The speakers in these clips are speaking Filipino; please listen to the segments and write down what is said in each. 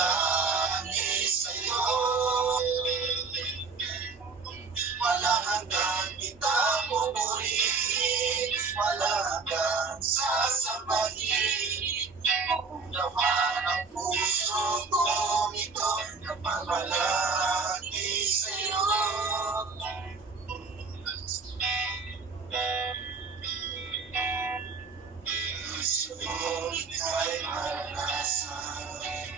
Nagmamalagi sa'yo, walang hanggan kita pupurihin, walang hanggan sasabahin. Kung naman ang puso kong ito, nagmamalagi sa'yo. Gusto ika'y maranasan,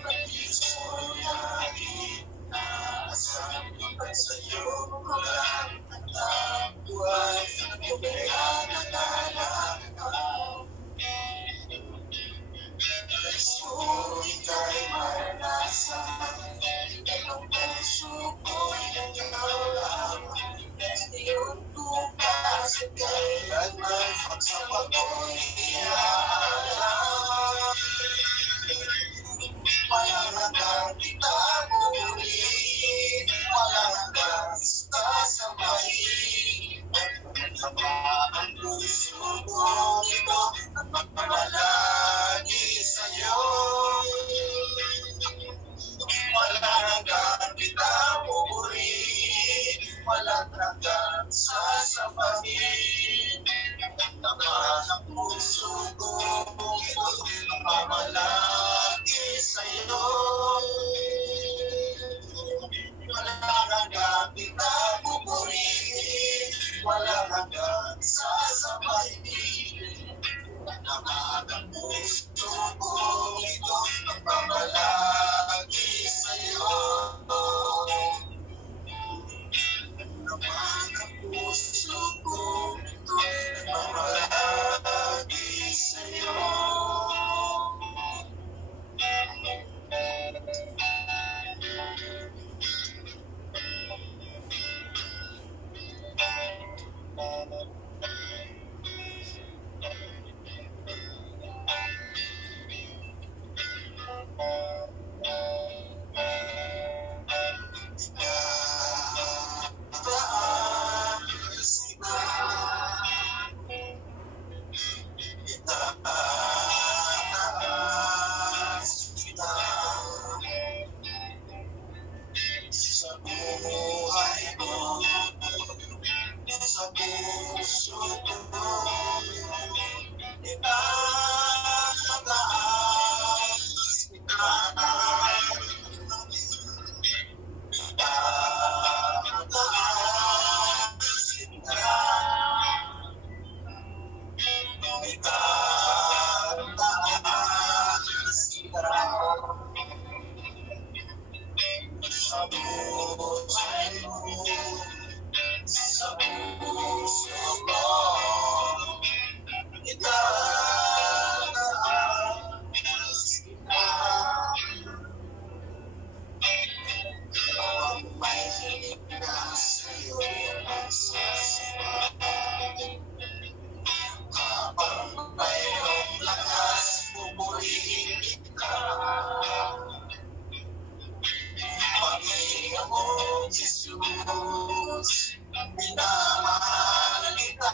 pati sulahin, naasan at sa'yo ko lang ang buhay, kaya nagalakaw. Gusto ika'y maranasan, ang puso ko'y nagkakalang, iyong bukas at kailanman, sa pag-oy iaalam. Walang hanggang kita pupurihin, walang hanggang sasabahin. Ang puso kong ito, nagmamalagi sa'yo. Walang hanggang kita pupurihin, walang hanggang sasabahin. Ang puso kong ito, nagmamalagi sa'yo. Walang hanggang kita pupurihin, walang hanggang sasabahin. Ang puso kong ito, nagmamalagi sa'yo. Ang puso kong ito, nagmamalagi sa'yo. Sa buhay ko, sa puso ko, itataas kita. Itataas kita. Itataas kita. Sa buhay mo, sa puso ko, itataas kita. Ang may hiling na sa'yo ang sasabahin. Habang mayroong lakas, pupurihin kita. Panginoon mong Jesus, minamahal kita,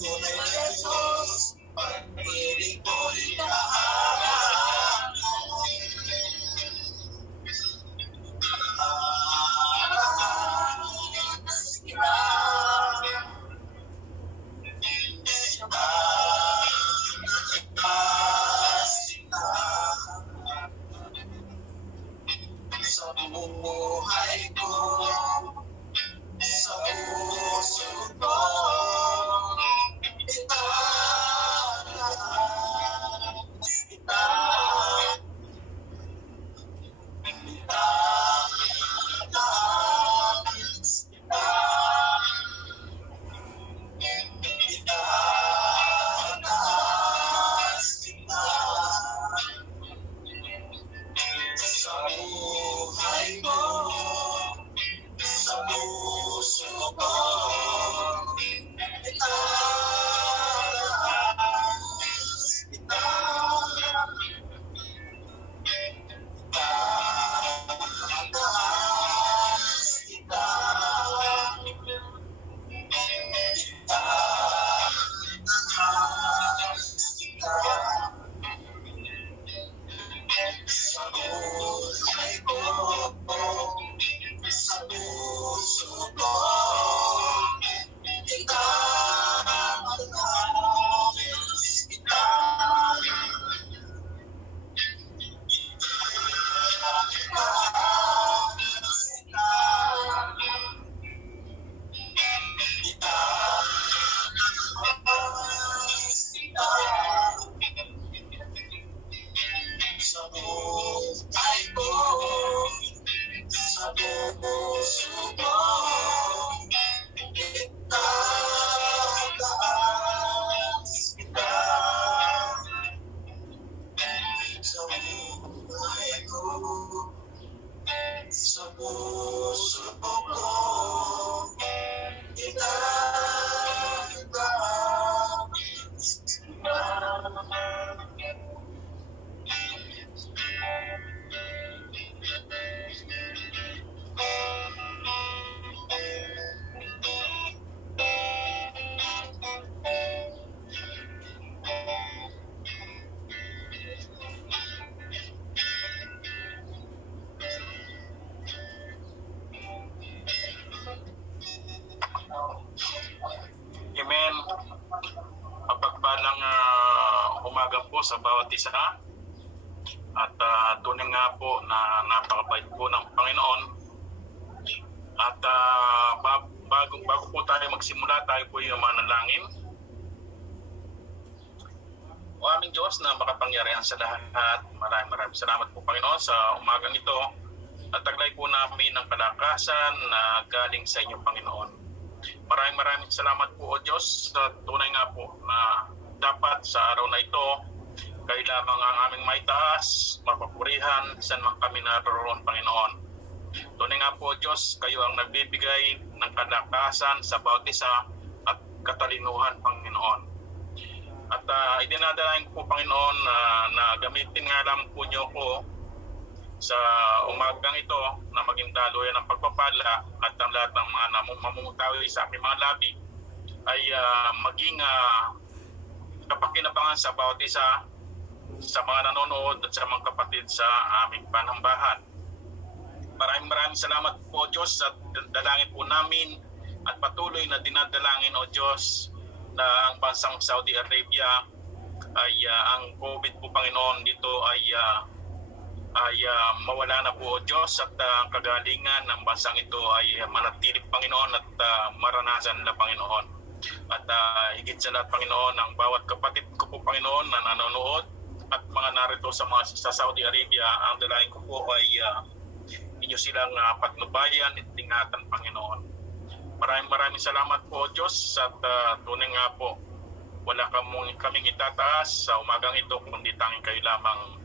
tunay na Jesus, pag-ibig ko'y kaharangan. Kita, sa buhay ko, sa puso ko, itataas kita. Itataas kita. Itataas kita. Sa buhay ko, sa puso ko, itataas kita. Itataas kita. Itataas kita. Sa buhay buhay ko, sa puso ko, itataas kita. Sa buhay ko, sa puso ko, itataas kita. Sa buhay ko, sa puso ko, itataas kita. Amen. Mapagpalang umaga po sa bawat isa. At tunay nga po na napakabait po ng Panginoon. At bago po tayo magsimula, tayo po yung manalangin. O aming Diyos na makapangyarihan sa lahat, maraming salamat po Panginoon sa umagang ito. At taglay po namin ng kalakasan na galing sa inyong Panginoon. Maraming salamat po o Diyos sa tunay nga po na dapat sa araw na ito kayo lamang ang aming maitaas, mapapurihan, saan man kami naroon Panginoon. Tunay nga po Diyos, kayo ang nagbibigay ng kalakasan sa bawat isa at katalinuhan Panginoon. At idinadalain po Panginoon na gamitin nga lang po niyo ko sa umagang ito na maging daluyan ng pagpapala at ang lahat ng mga mamumutawi sa aking mga labi ay maging kapakinabangan sa bawat isa, sa mga nanonood at sa mga kapatid sa aming panambahan. Maraming salamat po Diyos at dalangin po namin at patuloy na dinadalangin o Diyos na ang bansang Saudi Arabia ay ang COVID po Panginoon dito ay mawala na po o Diyos at kagalingan ng bansang ito ay manatili Panginoon at maranasan na Panginoon. At higit sa lahat Panginoon, ang bawat kapatid ko po Panginoon na nanonood at mga narito sa Saudi Arabia, ang dalangin ko po ay inyo silang patnubayan at ingatan Panginoon. Maraming salamat po Diyos at tunay nga po wala kaming itataas sa umagang ito kundi tanging kayo lamang.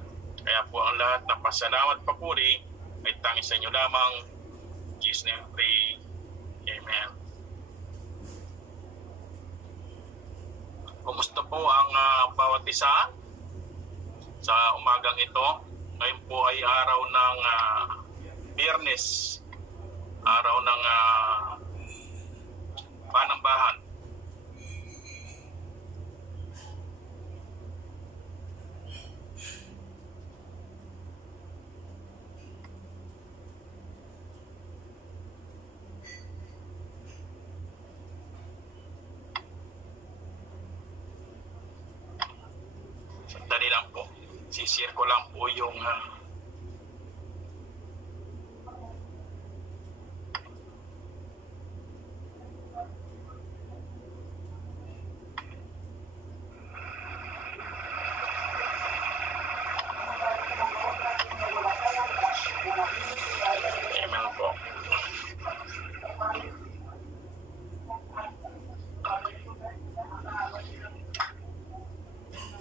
Kaya po ang lahat ng pasalamat papuri ay tanging sa inyo lamang. In Jesus' name pray. Amen. Kumusta po ang bawat isa sa umagang ito? Ngayon po ay araw ng Biyernes, araw ng panambahan. Sandali lang po. Sisir ko lang po yung Amen po.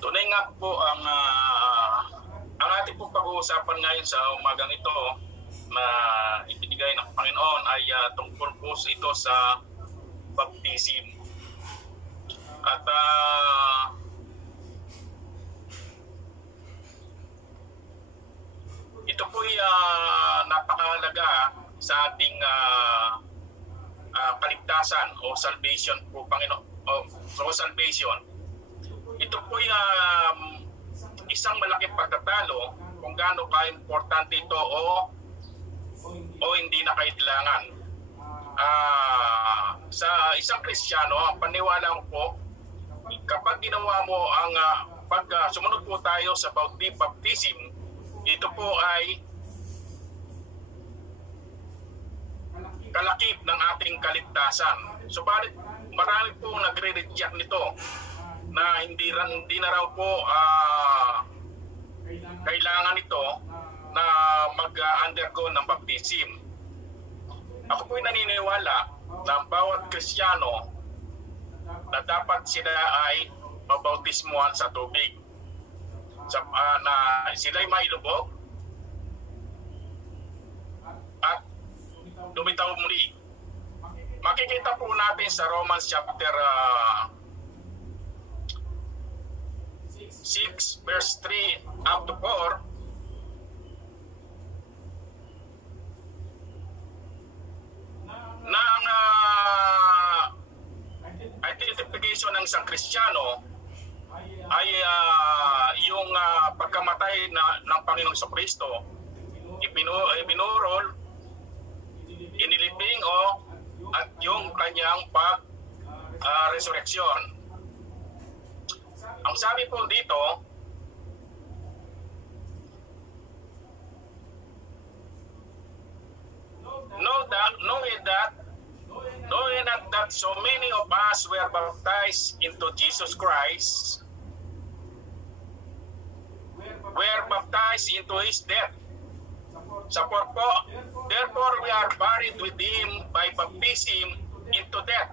Tunay nga po ang ating po pag-uusapan ngayon sa umagang ito na ibinigay ng Panginoon ay tungkol po ito sa baptism. At ito po ay napakahalaga sa ating kaligtasan o salvation po Panginoon o salvation. Ito po ay isang malaking pagtatalo o kung gaano ka-importante ito o hindi na kailangan. Sa isang Kristiyano, ang paniwala ko po, kapag ginawa mo ang pag sumunod po tayo sa baptism, ito po ay kalakip ng ating kaligtasan. Subalit marami po nagre-reject nito na hindi na raw po kailangan ito na mag-undergo ng baptism. Ako po'y naniniwala na ang bawat Kristiyano na dapat sila ay mabautismuhan sa tubig. Na sila'y mailubog at lumitaw muli. Makikita po natin sa Romans chapter 6 verse 3 up to 4 na ang identification ng isang Kristiyano ay yung pagkamatay ng Panginoong Jesucristo, ibinurol, inilibing at yung kanyang resurrection. Ang sabi po dito, knowing that so many of us were baptized into Jesus Christ, were baptized into His death. Therefore we are buried with Him by baptism into death,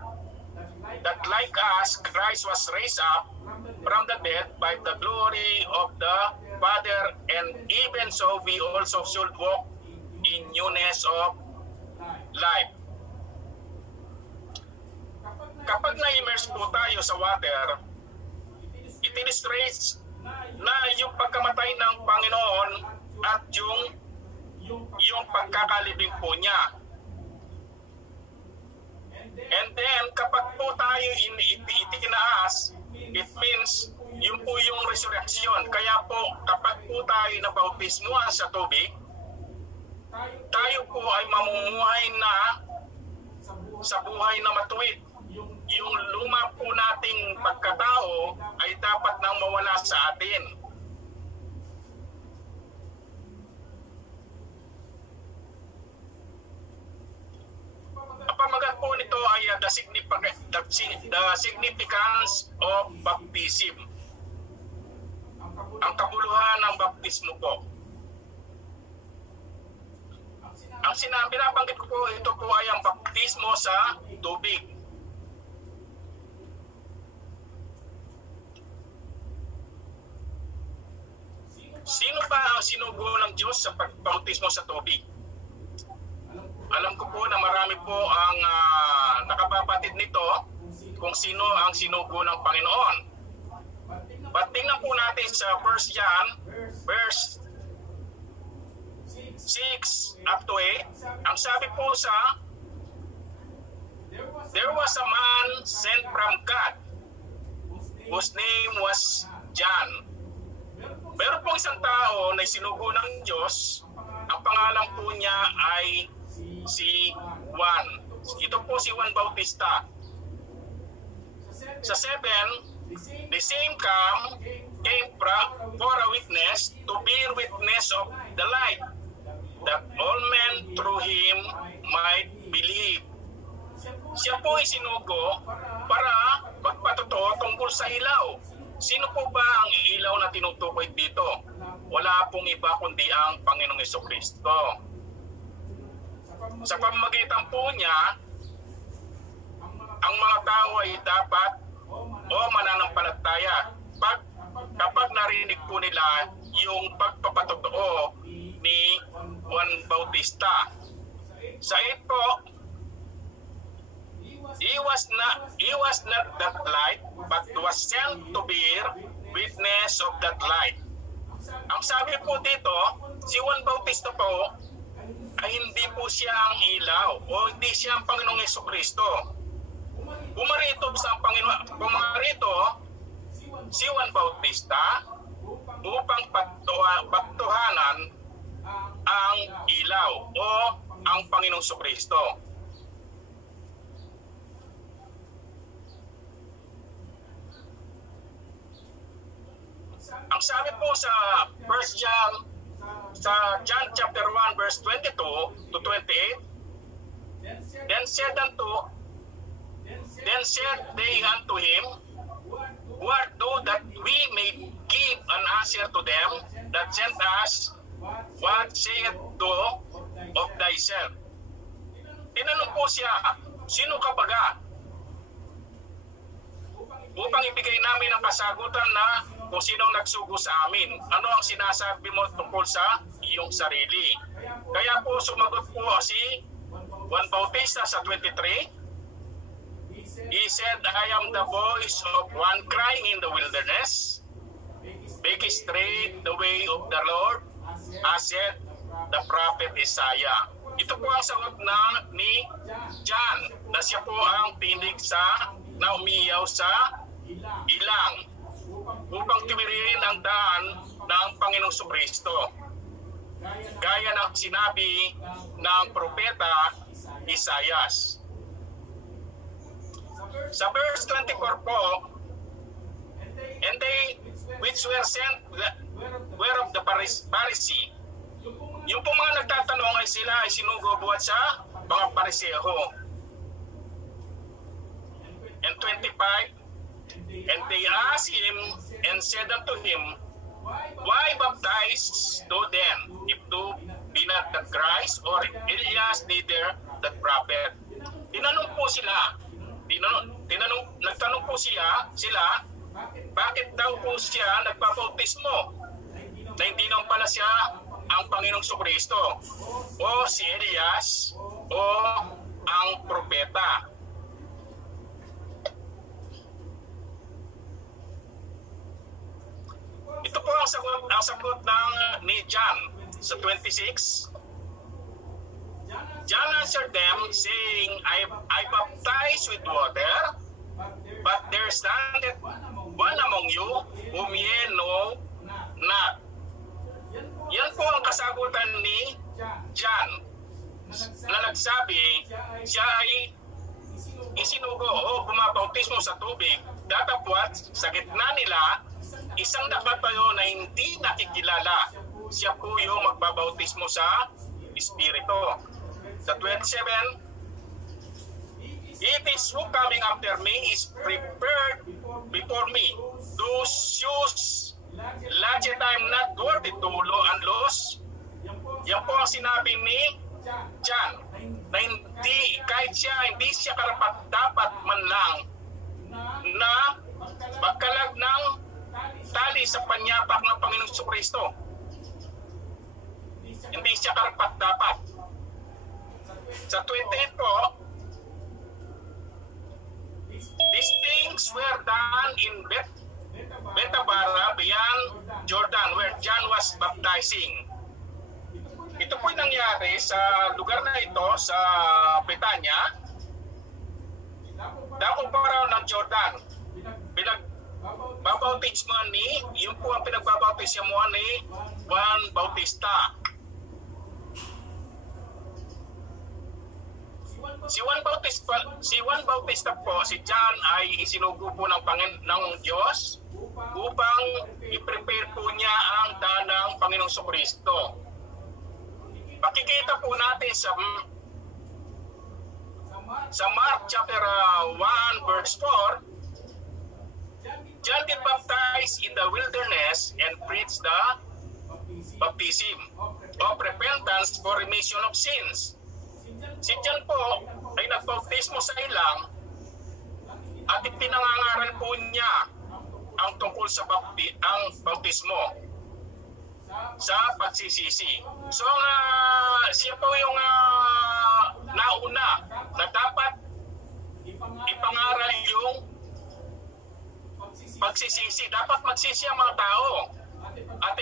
that like us, Christ was raised up from the dead by the glory of the Father, and even so we also should walk in newness of life. Kapag na-immerse po tayo sa water, it illustrates na yung pagkamatay ng Panginoon at yung pagkakalibing po niya. And then kapag po tayo itinaas, it means yun po yung resurrection. Kaya po kapag po tayo nabautismuhan sa tubig, tayo po ay mamumuhay na sa buhay na matuwid. Yung luma po nating pagkatao ay dapat nang mawala sa atin. Ang pamagat po nito ay the significance of baptism. Ang kabuluhan ng baptismo po. Ang binabanggit ko po, ito po ay ang baptismo sa tubig. Sino ba ang sinugo ng Diyos sa pagbautismo sa tubig? Alam ko po na marami po ang nakababatid nito kung sino ang sinugo ng Panginoon. But tingnan po natin sa 1 John verse 6 up to 8. Ang sabi po there was a man sent from God whose name was John. Meron pong isang tao na sinugo ng Diyos. Ang pangalan po niya ay si Juan. Ito po si Juan Bautista. Sa 7, the same came for a witness, to bear witness of the light, that all men through him might believe. Siya po ay sinugo para magpatotoo tungkol sa ilaw. Sino po ba ang ilaw na tinutukoy dito? Wala pong iba kundi ang Panginoong Jesucristo. Sa pamamagitan po niya, ang mga tao ay dapat o mananampalataya kapag narinig po nila yung pagpapatotoo ni Juan Bautista. Sa 8 po, He was not that light, but was sent to bear witness of that light. Ang sabi po dito, si Juan Bautista po ay hindi po siya ang ilaw o hindi siya ang Panginoong Jesucristo. Pumarito si Juan Bautista upang pagtuhanan ang ilaw o ang Panginoong Kristo. Ang sabi po sa 1 John, sa John chapter 1 verse 22 to 28, Then said they unto him, What do that we may give an answer to them that sent us? What sayest thou of thyself? Tinanong po siya, sino ka baga? Upang ibigay namin ang kasagutan na kung sinong nagsugo sa amin. Ano ang sinasabi mo tungkol sa iyong sarili? Kaya po sumagot po si Juan Bautista sa 23. He said, I am the voice of one crying in the wilderness, make straight the way of the Lord, as said the prophet Isaiah. Ito po ang sagot ni John, na siya po ang tinig na umiyaw sa ilang upang tiwirin ang daan ng Panginoong Kristo. Gaya ng sinabi ng propeta Isaias. Sa verse 24 po, and they which were sent were of the Pharisee. Yung po mga nagtatanong ay sila ay sinugo buhat sa mga Pariseho. And 25, and they asked him and said unto him, Why baptize thou then, if thou be not the Christ, or Elias neither the prophet? Tinanong po sila, nagtanong po sila, bakit daw po siya nagpabautismo? Na hindi naman pala siya ang Panginoong Kristo, o si Elias, o ang propeta. Ito po ang sagot ni John sa 26. John answered them, saying, I baptize with water, but there standeth one among you whom ye know not. Yan po ang kasagutan ni John, na nagsabi, siya ay isinugo o bumabautismo sa tubig, datapwat sa gitna nila, isang nakatayo na hindi nakikilala. Siya po yung magbabautismo sa Espiritu. Sa 27, It is who coming after me is prepared before me. Those shoes, latchet I am not worthy to unloose. Yan po ang sinabi ni John, na kahit hindi siya karapat-dapat man lang na magkalag ng tali sa panyapak ng Panginoong Kristo. Hindi siya karapat-dapat. Sa 28 po, these things were done in Betabara beyond Jordan, where John was baptizing. Ito po'y nangyari sa lugar na ito, sa Betanya, dakong paraw ng Jordan. Baubautismo yun po ang pinagbabautismo ni Juan Bautista. Si Juan Bautista po, si John ay isinugo po ng Diyos upang i-prepare po niya ang daan ng Panginoong Kristo. Makikita po natin sa Mark chapter 1 verse 4, John did baptize in the wilderness and preach the baptism of repentance for remission of sins. Si John po ay nagbautismo sa ilang at ipinangangaral po niya ang tungkol sa bautismo sa pagsisisi. So siya po yung nauna na dapat ipangaral yung pagsisisi. Dapat magsisi ang mga tao at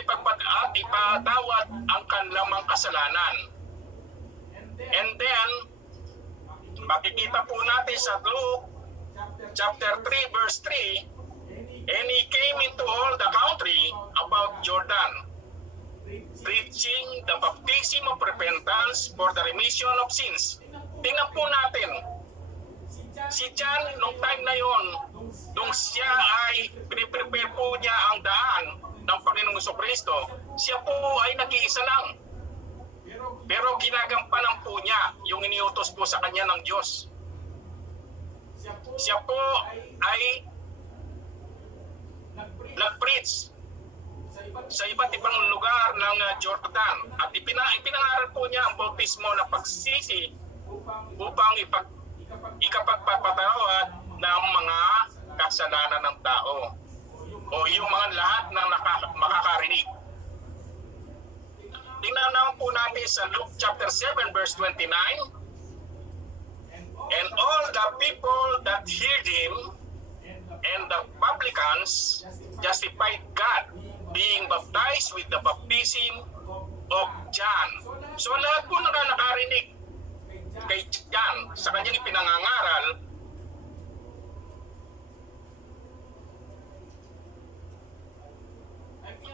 ipatawad ang kanilang mga kasalanan. And then, makikita po natin sa Luke chapter 3 verse 3, And he came into all the country about Jordan, preaching the baptism of repentance for the remission of sins. Tingnan po natin, si John, nung time na yon, nung siya ay piniprepare po niya ang daan ng Panginoong Jesucristo, siya po ay nag-iisa lang. Pero ginagampanan po niya yung iniutos po sa kanya ng Diyos. Siya po ay nag-preach sa iba't ibang lugar ng Jordan at ipinangaral po niya ang bautismo na pagsisi upang ikapagpapatawad ng mga kasalanan ng tao o yung mga lahat na makakarinig. Tingnan naman po natin sa Luke chapter 7 verse 29. And all the people that heard him and the publicans justified God, being baptized with the baptism of John. So lahat po nakarinig kay John sa kanyang ipinangangaral,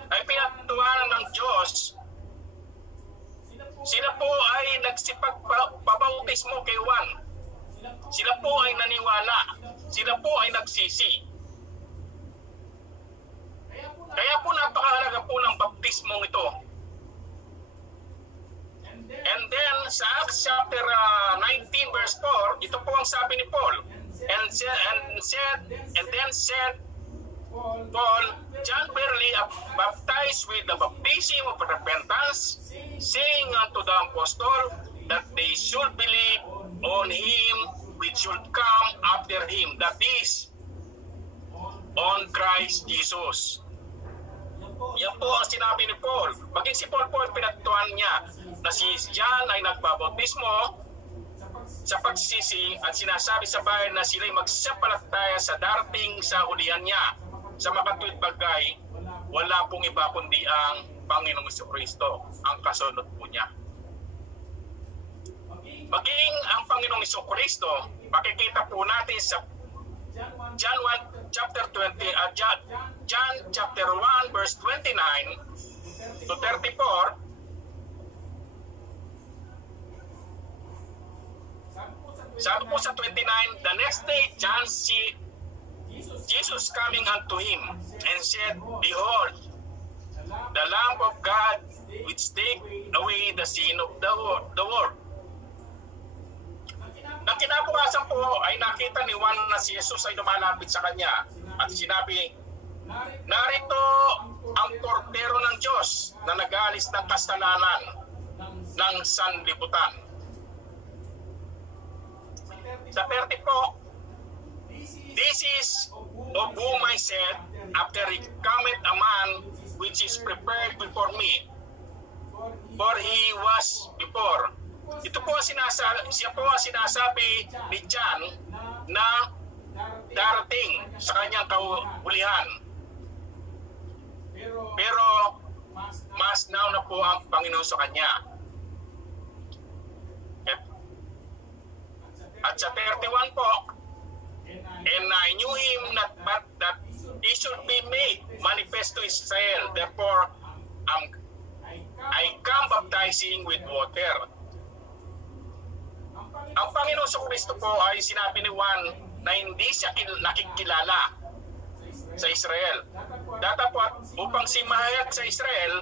ay pinatutuhanan ng Diyos. Sila po ay nagsipagpabautismo kay Juan. Sila po ay naniwala. Sila po ay nagsisi. Kaya po napakahalaga po ng baptismong ito. And then sa Acts chapter 19 verse 4, ito po ang sabi ni Paul. And then said Paul, John verily baptized with the baptism of repentance, saying unto the apostle that they should believe on him which should come after him, that is, on Christ Jesus. Yan po ang sinabi ni Paul. Maging si Paul po ay pinatutuhan niya na si John ay nagbabautismo sa pagsisi at sinasabi sa bayan na sila'y magsapalataya sa darating sa hulihan niya. Sa makatuwid bagay, wala pong iba kundi ang Panginoong Jesucristo, ang kasunod po niya. Maging ang Panginoong Jesucristo, makikita po natin sa John 1 chapter 20 John chapter 1 verse 29 to 34. Sabi po sa 29, the next day John see Jesus coming unto him and said, Behold, the Lamb of God which take away the sin of the world. Nang kinabukasan po ay nakita ni Juan na si Jesus ay lumalapit sa kanya at sinabi, narito ang kordero ng Diyos na nag-aalis ng kasalanan ng sanlibutan. Sa 30 po, this is of whom I said, after he cometh a man which is prepared before me, for he was before. Ito po siya po ang sinasabi ni John na darating sa kanyang kahulihan. Pero mas nauna po ang Panginoon sa kanya. At sa 31 po, and I knew him not but that he should be made manifest to Israel. Therefore, I come baptizing with water. Ang Panginoon sa Kristo po ay sinabi ni Juan na hindi siya nakikilala sa Israel. Datapot upang simahayag sa Israel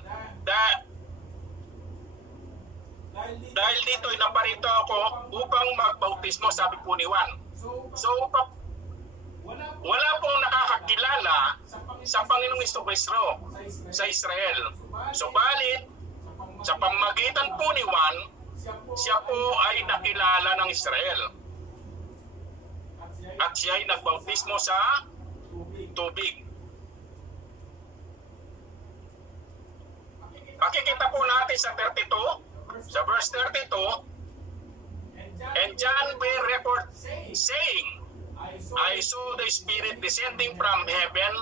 dahil dito ay naparito ako upang magbautismo, sabi po ni Juan. So wala pong nakakakilala sa Panginoong Kristo sa Israel. Subalit sa pamamagitan po ni Juan, siya po ay nakilala ng Israel. At siya ay nagbautismo sa tubig. Makikita po natin sa 32, sa verse 32, and John bear record saying, I saw the Spirit descending from heaven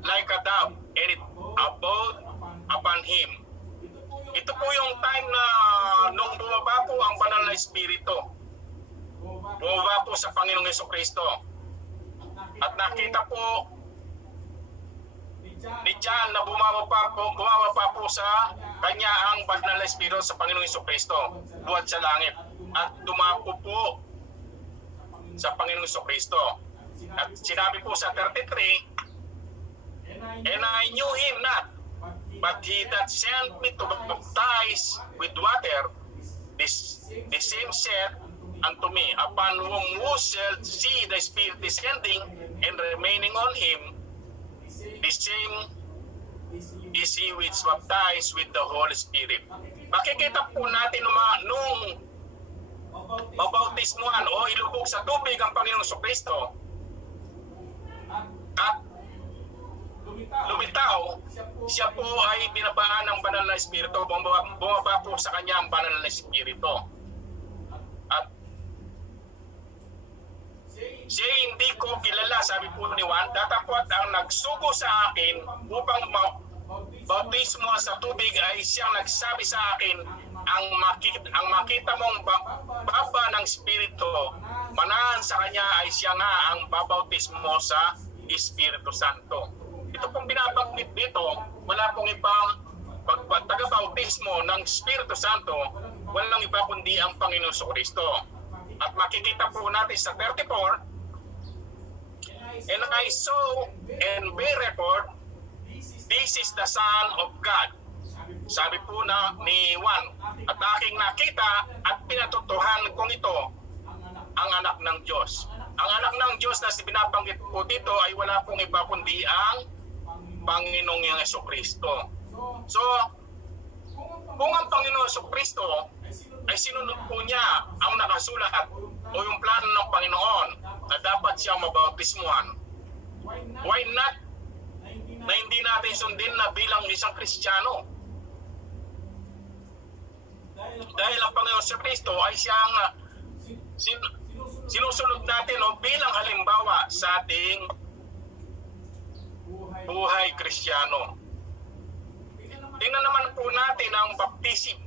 like a dove, and it abode upon him. Ito po yung time na nung bumaba po ang banal na Espiritu. Bumaba po sa Panginoong Jesucristo. At nakita po ni John na bumaba pa po sa kanya ang banal na Espiritu sa Panginoong Jesucristo buhat sa langit at dumapo po sa Panginoong Jesucristo. At sinabi po sa 33, "And I knew him not, but he that sent me to baptize with water, the same said unto me, upon whom who shall see the Spirit descending and remaining on him, the same is he which baptized with the Holy Spirit." Makikita po natin nung mabautismuhan o ilubog sa tubig ang Panginoong Jesucristo at lumitaw, siya po ay binabaan ng banal na Espiritu, bumaba po sa kanya ang banal na Espiritu. At siya hindi ko kilala, sabi po ni Juan, datapwat ang nagsugo sa akin upang bautismo sa tubig ay siyang nagsabi sa akin, ang makita mong baba ng Espiritu, manahan sa kanya ay siya nga ang babautismo sa Espiritu Santo. Ito pong binabanggit dito, wala pong ibang taga-bautismo ng Espiritu Santo, walang iba kundi ang Panginoon Jesucristo. At makikita po natin sa 34, "And I saw and bear report, this is the Son of God." Sabi po na ni Juan, "At aking nakita at pinatutuhan kong ito, ang anak ng Diyos." Ang anak ng Diyos na binabanggit po dito ay wala pong iba kundi ang Panginoong Jesucristo. So, kung ang Panginoong Jesucristo ay sinunod po niya ang nakasulat o yung plano ng Panginoon na dapat siyang mabautismuhan, why not na hindi natin sundin na bilang isang Kristiyano? Dahil ang Panginoong Jesucristo ay siyang sinusunod natin o bilang halimbawa sa ating buhay Kristiyano. Tingnan naman po natin ang baptism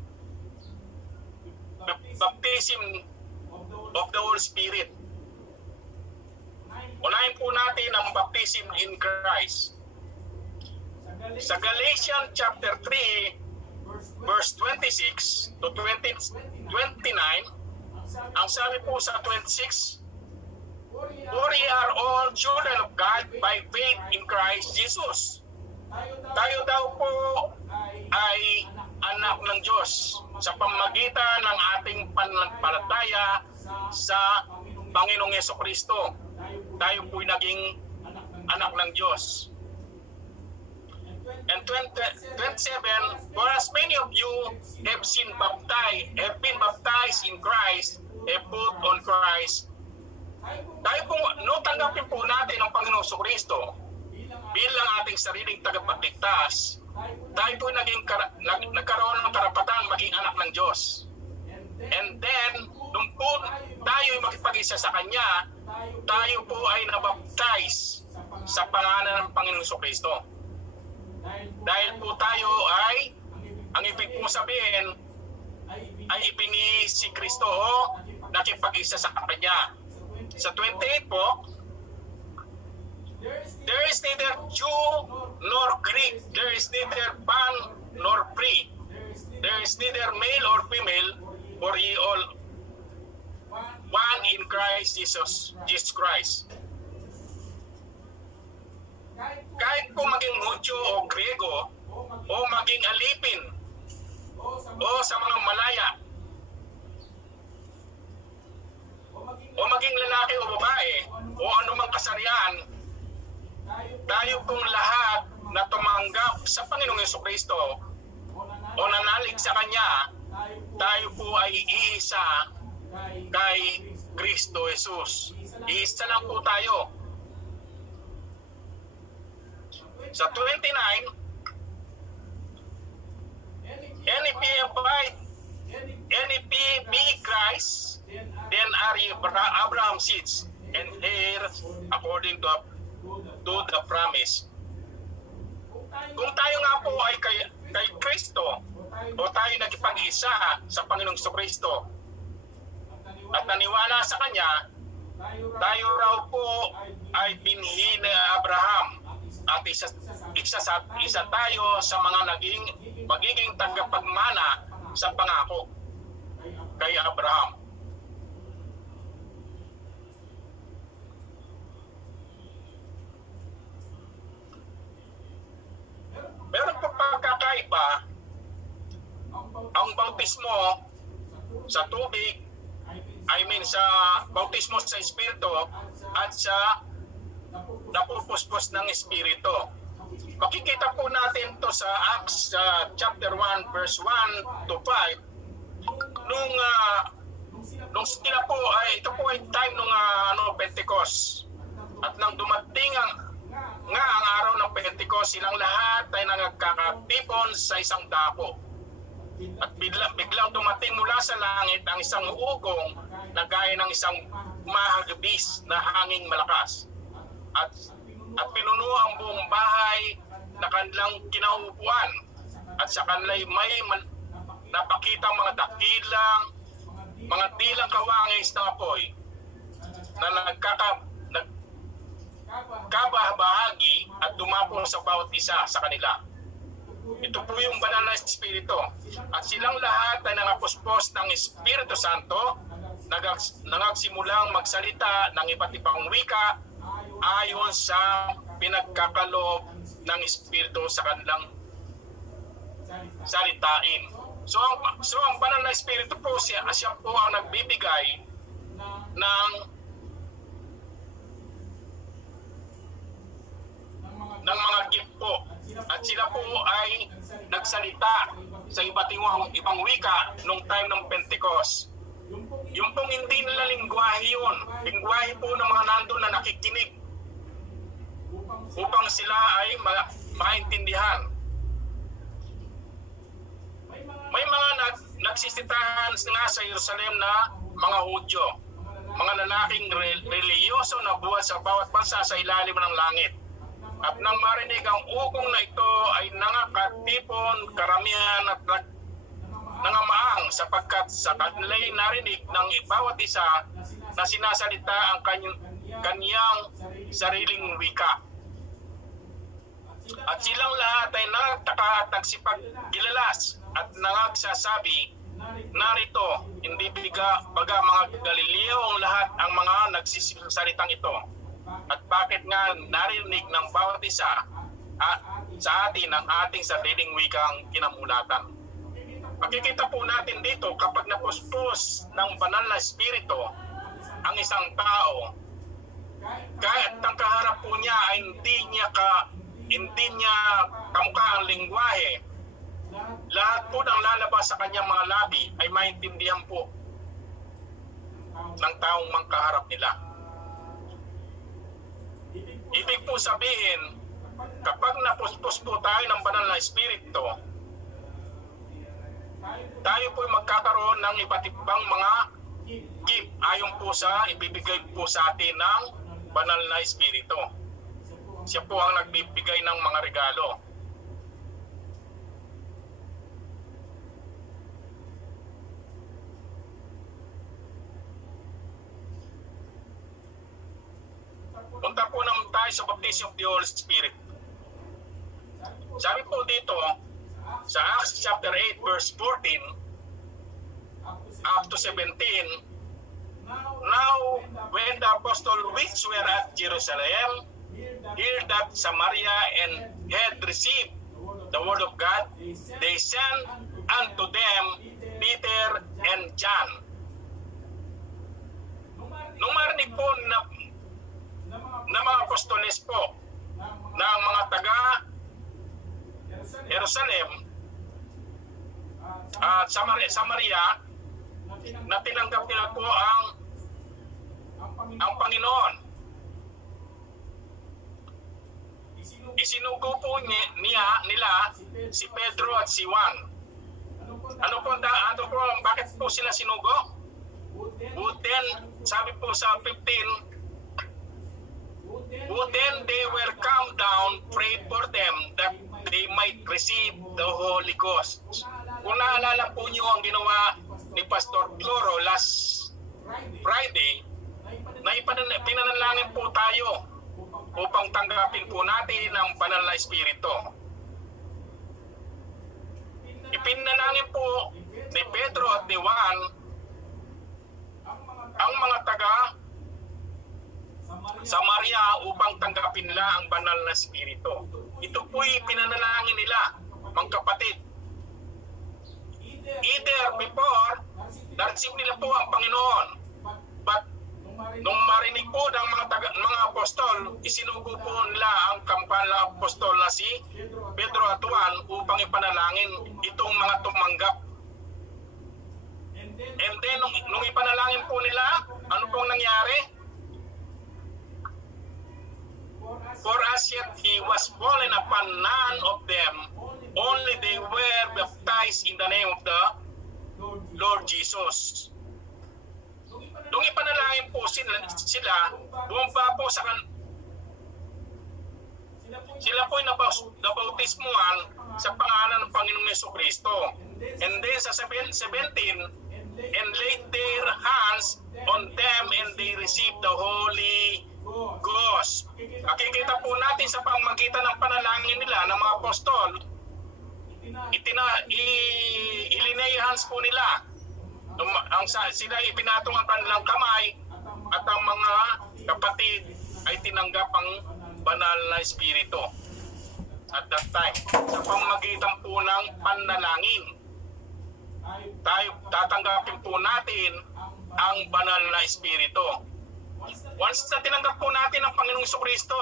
of the Holy Spirit. Unahin po natin ang baptism in Christ. Sa Galatians chapter 3, verse 26 to 29, ang sabi po sa 26, "For ye are all children of God by faith in Christ Jesus." Tayo daw po ay anak ng Diyos sa pamamagitan ng ating pananampalataya sa Panginoong Jesucristo. Tayo po'y naging anak ng Diyos. And 27, "For as many of you have been baptized in Christ, have put on Christ." Tayo po, tanggapin po natin ang Panginoong Jesucristo bilang ating sariling tagapagligtas. Tayo po nagkaroon ng karapatan maging anak ng Diyos. And then, nung po tayo ay makipag-isa sa Kanya, tayo po ay nabaptize sa pangalan ng Panginoong Jesucristo. Dahil po tayo ay, ang ibig pong sabihin, ay ibini si Kristo o nakipag-isa sa Kanya. Sa 28 po, "There is neither Jew nor Greek, there is neither bond nor free, there is neither male or female, for ye all one in Christ Jesus Christ." Kahit po maging Hudyo o Griego, o maging alipin, o sa mga Malaya, o maging lalaki o babae, o anumang kasarian, tayo pong lahat na tumanggap sa Panginoong Jesucristo o nanalig sa Kanya, tayo po ay iisa kay Kristo Jesus. Iisa lang po tayo. Sa 29, "And if ye be Christ, then are ye Abraham's seeds, and heirs according to the promise." Kung tayo nga po ay kay Kristo, o tayo nagipag-isa sa Panginoong Jesucristo at naniwala sa Kanya, tayo raw po ay binhi ni Abraham at isa tayo sa mga magiging tagapagmana sa pangako kay Abraham. Meron po pagkakaiba ang bautismo sa tubig, sa bautismo sa Espiritu at sa napupuspos ng Espiritu. Makikita po natin to sa Acts chapter 1 verse 1 to 5 nung sila po ay ito po ay time nung Pentecost, at nang dumating ang araw ng Pentecost, silang lahat ay nagkakatipon sa isang dako. At biglang dumating mula sa langit ang isang ugong na gaya ng isang mahagibis na hanging malakas. At pinuno ang buong bahay na kanilang kinaupuan. At sa kanila'y may napakitang mga dakilang, mga dilang kawangis ng apoy na nagkabahagi at dumapong sa bawat isa sa kanila. Ito po yung banal na Espiritu. At silang lahat ay nangapuspos ng Espiritu Santo, nagsimulang magsalita ng iba't ibang wika ayon sa pinagkakaloob ng Espiritu sa kanilang salitain. So ang banal na Espiritu po, siya po ang nagbibigay ng mga gift po. At sila po ay nagsalita sa iba't ibang wika nung time ng Pentecost. Yung pong hindi nila lingwahe yun. Lingwahe po ng mga nandun na nakikinig upang sila ay maintindihan. May mga nagsisitahan nga sa Jerusalem na mga Hudyo, mga lalaking reliyoso na buhat sa bawat bansa sa ilalim ng langit. At nang marinig ang ugong na ito ay nangakatipon karamihan at nangamaang sapagkat sa kanila'y narinig ng bawat isa na sinasalita ang kanyang sariling wika. At silang lahat ay nagtaka at nagsipaggilalas at nangagsasabi, narito, hindi baga mga Galileo ang lahat ang mga nagsisalitang ito. At bakit nga narinig ng bawat isa sa atin ang ating sariling wikang kinamulatan? Makikita po natin dito kapag napuspos ng banal na Espiritu ang isang tao, kahit ang kaharap po niya ay hindi niya kamukha ang lingwahe, lahat po ng lalabas sa kanyang mga labi ay maintindihan po ng taong mangkaharap nila. Ibig po sabihin, kapag napuspos po tayo ng banal na Espiritu, tayo po magkakaroon ng iba't ibang mga gift ayon po sa ibibigay po sa atin ng banal na Espiritu. Siya po ang nagbibigay ng mga regalo. Punta po naman tayo sa baptism of the Holy Spirit. Sabi po dito, sa Acts chapter 8 verse 14 up to 17, now when the apostles which were at Jerusalem heard that Samaria and had received the word of God, they sent unto them Peter and John. Nung marinig po na mga apostoles po ng mga taga Jerusalem at Samaria na tinanggap nila po ang Panginoon. Isinugo po nila si Pedro at si Juan. Bakit po sila sinugo? Then, sabi po sa 15, then they were come down, prayed for them that they might receive the Holy Ghost. Kung naalala po niyo ang ginawa ni Pastor Cloro last Friday, na pinanalangin po tayo upang tanggapin po natin ang banal na Espiritu. Ipinalangin po ni Pedro at ni Juan ang mga taga Samaria upang tanggapin nila ang banal na Espiritu. Ito po'y pinanalangin nila, mga kapatid. Either before, na-receive nila po ang Panginoon. But nung marinig po ng mga apostol, isinugo po nila ang kampanya apostol na si Pedro at Juan upang ipanalangin itong mga tumanggap. And then, nung ipanalangin po nila, ano pong nangyari? For as yet he was fallen upon none of them, only they were baptized in the name of the Lord Jesus. Nung ipanalangin po sila, bumaba po sila po ay nabautismuhan sa pangalan ng Panginoong Jesucristo. And then sa 17, and laid their hands on them and they received the Holy Ghost. Makikita po natin sa pamamagitan ng panalangin nila ng mga apostol, ilinay hands po nila. Sila ipinatong ang kanilang kamay at ang mga kapatid ay tinanggap ang banal na Espiritu. At that time, sa pamamagitan po ng panalangin, tatanggapin po natin ang banal na Espiritu. Once na tinanggap po natin ang Panginoong Jesucristo,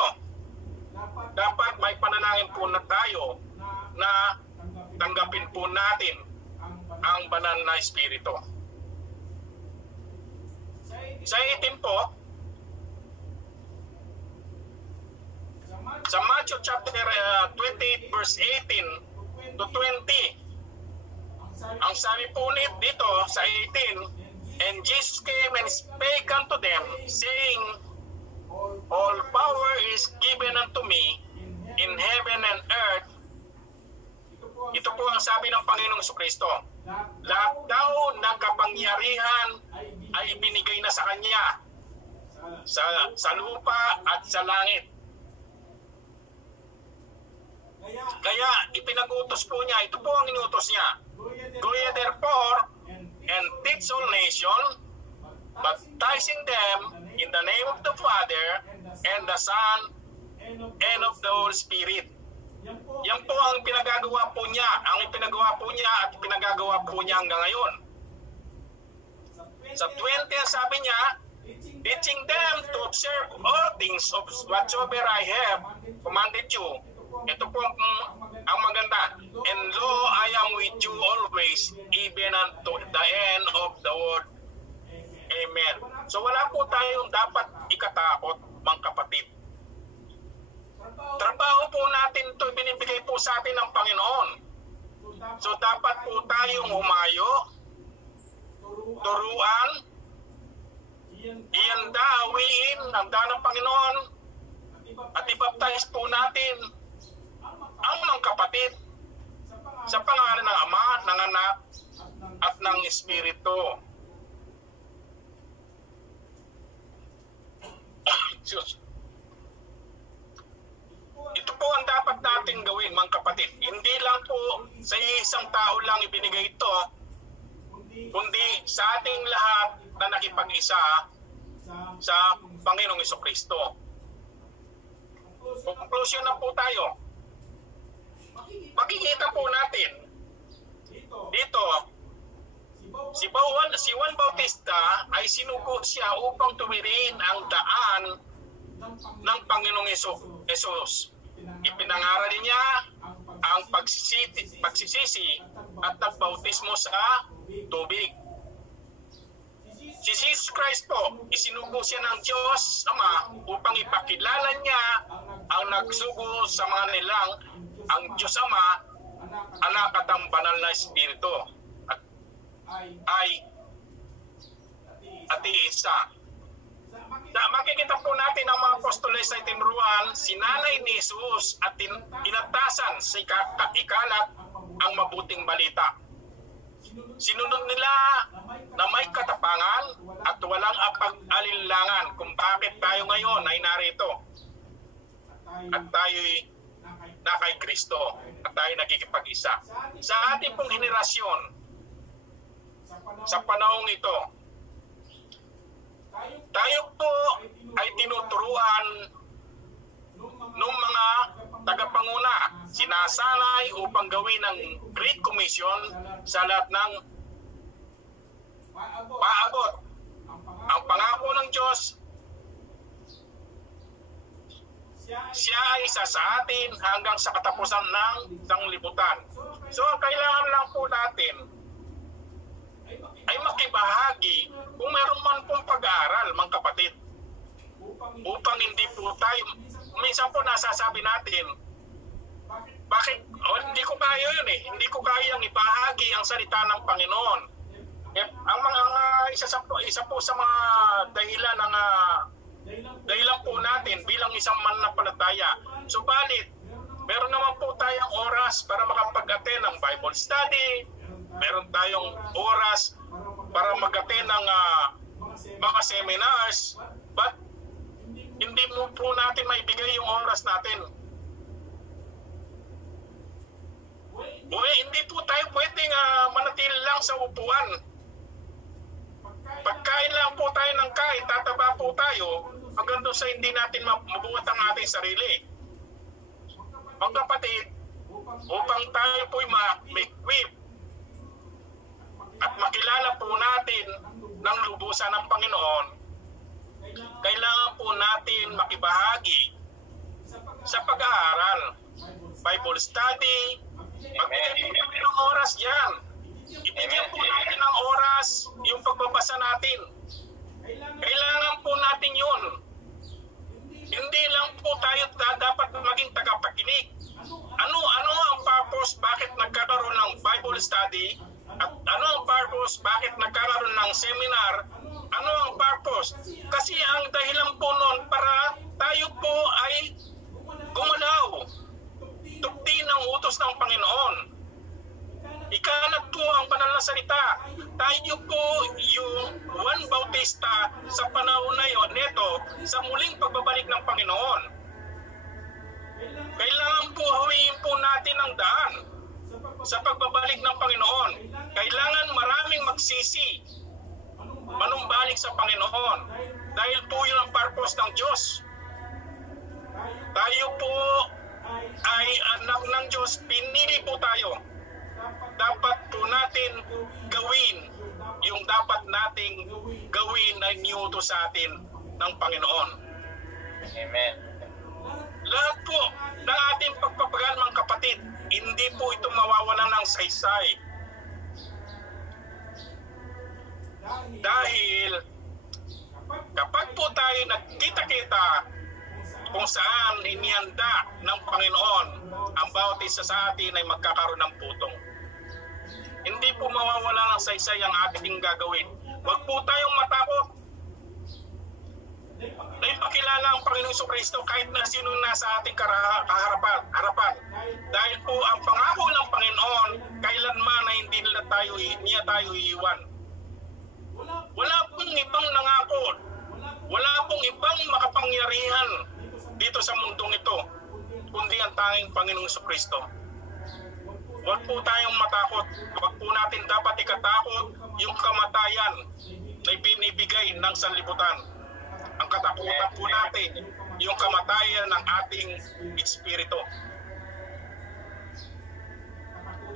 dapat may panalangin po na tayo na tanggapin po natin ang banal na Espiritu. Sa 18 po, sa Matthew chapter 28 verse 18 to 20, ang sabi po dito sa 18, and Jesus came and spake unto them, saying, all power is given unto me in heaven and earth. Ito po ang sabi ng Panginoong Jesucristo. Lahat daw ng kapangyarihan ay ibinigay na sa Kanya, sa lupa at sa langit. Kaya ipinag-utos po niya, ito po ang inutos niya. Go ye therefore and teach all nations, baptizing them in the name of the Father and the Son and of the Holy Spirit. Yan po ang pinagagawa po niya, at pinagagawa po niya hanggang ngayon. Sa 20 sabi niya, teaching them to observe all things of whatsoever I have commanded you. Ito po ang maganda. And lo, I am with you always, even unto the end of the world. Amen. So wala po tayong dapat ikatakot, mga kapatid. Trabaho po natin ito, binibigay po sa atin ng Panginoon. So dapat po tayong humayo, turuan, ihanda, hawiin, handa ng Panginoon, at ibaptize po natin ang mga kapatid sa pangalan ng Ama, ng Anak, at ng Espiritu. Ito po ang dapat natin gawin, mga kapatid. Hindi lang po sa isang tao lang ibinigay ito, kundi sa ating lahat na nakipag-isa sa Panginoong Jesucristo. Conclusion na po tayo. Makikita po natin dito, si Juan Bautista ay sinugo siya upang tuwirin ang daan ng Panginoong Jesus. Ipinangaral niya ang pagsisisi at nagbautismo sa tubig. Si Jesus Christ po, isinugo siya ng Diyos Ama upang ipakilala niya ang nagsugo sa mga nilang ang Diyos Ama, Anak at ang banal na Espiritu at iisa. Makikita po natin ang mga apostoles sa itinuruan, sinanay ni Jesus at inatasan sa ikalat ang mabuting balita. Sinunod nila na may katapangan at walang apag-alinlangan kung bakit tayo ngayon ay narito. at tayo'y na kay Kristo at tayo nagkikipag-isa. Sa ating pong henerasyon, sa panahong ito, tayo po ay tinuturuan ng mga tagapanguna, sinasanay upang gawin ang Great Commission sa lahat ng paabot. Ang pangako ng Diyos, siya ay isa sa atin hanggang sa katapusan ng sanglibutan. So, kailangan lang po natin ay makibahagi kung meron man pong pag-aaral, mga kapatid, upang hindi po tayo, minsan po nasasabi natin, bakit, hindi ko kaya yun eh, hindi ko kayang ibahagi ang salita ng Panginoon. Ang mga isa po sa mga dahilan po natin bilang isang mananampalataya. Subalit, meron naman po tayong oras para makapag-attend ng Bible study, meron tayong oras para mag-attend ng mga seminars, but hindi mo po natin maibigay yung oras natin. Hindi po tayo pwedeng manatili lang sa upuan. Pagkain lang po tayo ng kain, tataba po tayo hanggang doon sa hindi natin mabuhat ang ating sarili. Mga kapatid, upang tayo po'y ma-equip at makilala po natin ng lubusan ng Panginoon, kailangan po natin makibahagi sa pag-aaral, Bible study, magbigay po natin ng oras yan. Ibigyan po natin ng oras yung pagbabasa natin. Kailangan po natin yun. Hindi lang po tayo dapat maging tagapakinig. Ano ang purpose bakit nagkakaroon ng Bible study? At ano ang purpose bakit nagkakaroon ng seminar? Ano ang purpose? Kasi ang dahilan po noon para tayo po ay gumalaw. Tukti ng utos ng Panginoon. Ikalat po ang banal na salita. Tayo po yung Juan Bautista sa panahon na yun, neto, sa muling pagbabalik ng Panginoon. Kailangan po huwiin po natin ang daan sa pagbabalik ng Panginoon. Kailangan maraming magsisi, manumbalik sa Panginoon. Dahil po yun ang purpose ng Diyos. Tayo po ay anak ng Diyos, pinili po tayo. Dapat po natin gawin yung dapat nating gawin na iniutos sa atin ng Panginoon. Amen. Lahat po ng ating pagpapagal, mga kapatid, hindi po ito mawawala ng saysay. Dahil kapag po tayo nagkita-kita kung saan inihanda ng Panginoon ang bawat isa sa atin ay magkakaroon ng putong. Hindi po mawawala ng saysay ang ating gagawin. Huwag po tayong matakot na ipakilala ang Panginoong Kristo kahit na sino nasa ating harapan. Dahil po ang pangako ng Panginoon, kailanman na hindi niya tayo iiwan. Wala pong ibang nangako. Wala pong ibang makapangyarihan dito sa mundong ito, kundi ang tanging Panginoong Kristo. Huwag po tayong matakot. Huwag po natin dapat ikatakot yung kamatayan na binibigay ng sanlibutan. Ang katakutan po natin, yung kamatayan ng ating espiritu.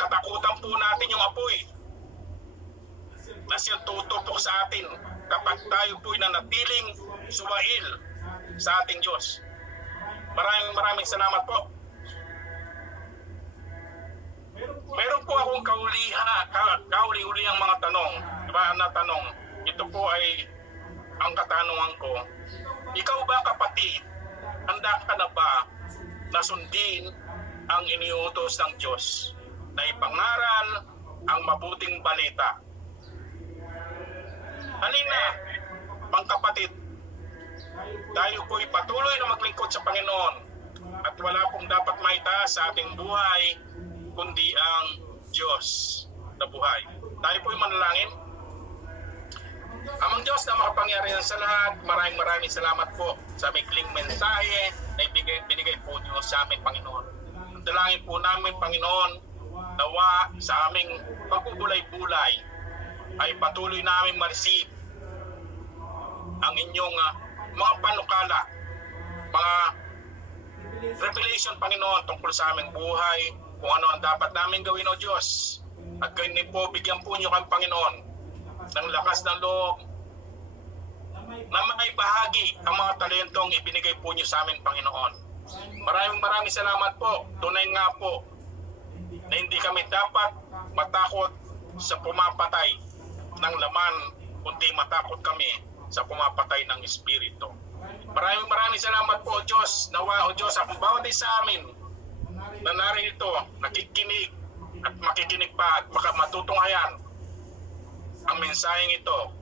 Katakutan po natin yung apoy na siyang tutupok sa atin kapag tayo po'y nanatiling suwail sa ating Diyos. Maraming salamat po. Meron po akong kauli-uli ang mga tanong. Na tanong. Ito po ay ang katanungan ko. Ikaw ba, kapatid, handa ka na ba na sundin ang iniutos ng Diyos na ipangaral ang mabuting balita? Halina, mga kapatid, tayo po'y patuloy na maglingkod sa Panginoon at wala pong dapat maitaas sa ating buhay kundi ang Diyos na buhay. Tayo po'y manalangin. Amang Diyos na makapangyarihan sa lahat, maraming salamat po sa maikling mensahe na binigay po niyo sa amin, Panginoon. Ang dalangin po namin, Panginoon, nawa sa aming pagbubulay-bulay ay patuloy namin ma-receive ang inyong mga panukala, mga revelation, Panginoon, tungkol sa aming buhay, kung ano ang dapat namin gawin, O Diyos. At kayo po, bigyan po niyo kami, Panginoon, ng lakas ng loob na maibahagi ang mga talentong ibinigay po niyo sa amin, Panginoon. Maraming salamat po. Tunay nga po na hindi kami dapat matakot sa pumapatay ng laman, kundi matakot kami sa pumapatay ng Espiritu. Maraming salamat po, O Diyos. Nawa, O Diyos, ang bawat isa amin na narito, nakikinig at makikinig pa at matutunghayan ang mensaheng ito.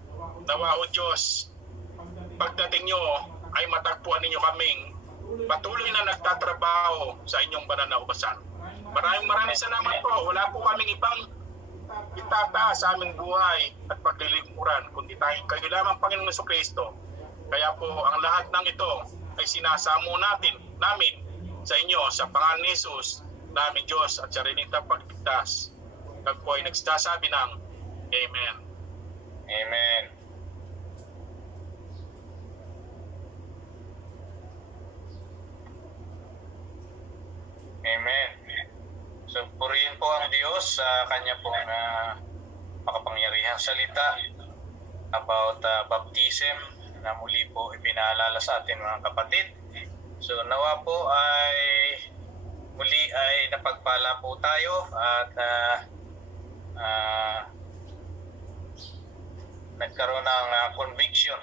Nawa, O Diyos, pagdating nyo ay matagpuan ninyo kaming patuloy na nagtatrabaho sa inyong banal na ubasan. Maraming salamat po. Wala po kaming ibang itataas sa aming buhay at paglilingkuran, kundi kayo lamang, Panginoong Jesucristo. Kaya po ang lahat ng ito ay sinasamo namin sa inyo sa pangalan ni Jesus, namin Diyos at sariling tagapagligtas. Kag po ay nagsasabi ng Amen. Amen. Amen. So, purihin po ang Diyos sa kanya pong makapangyarihang salita about baptism na muli po ipinaalala sa atin, mga kapatid. So, nawa po ay muli ay napagpala po tayo at nagkaroon ng conviction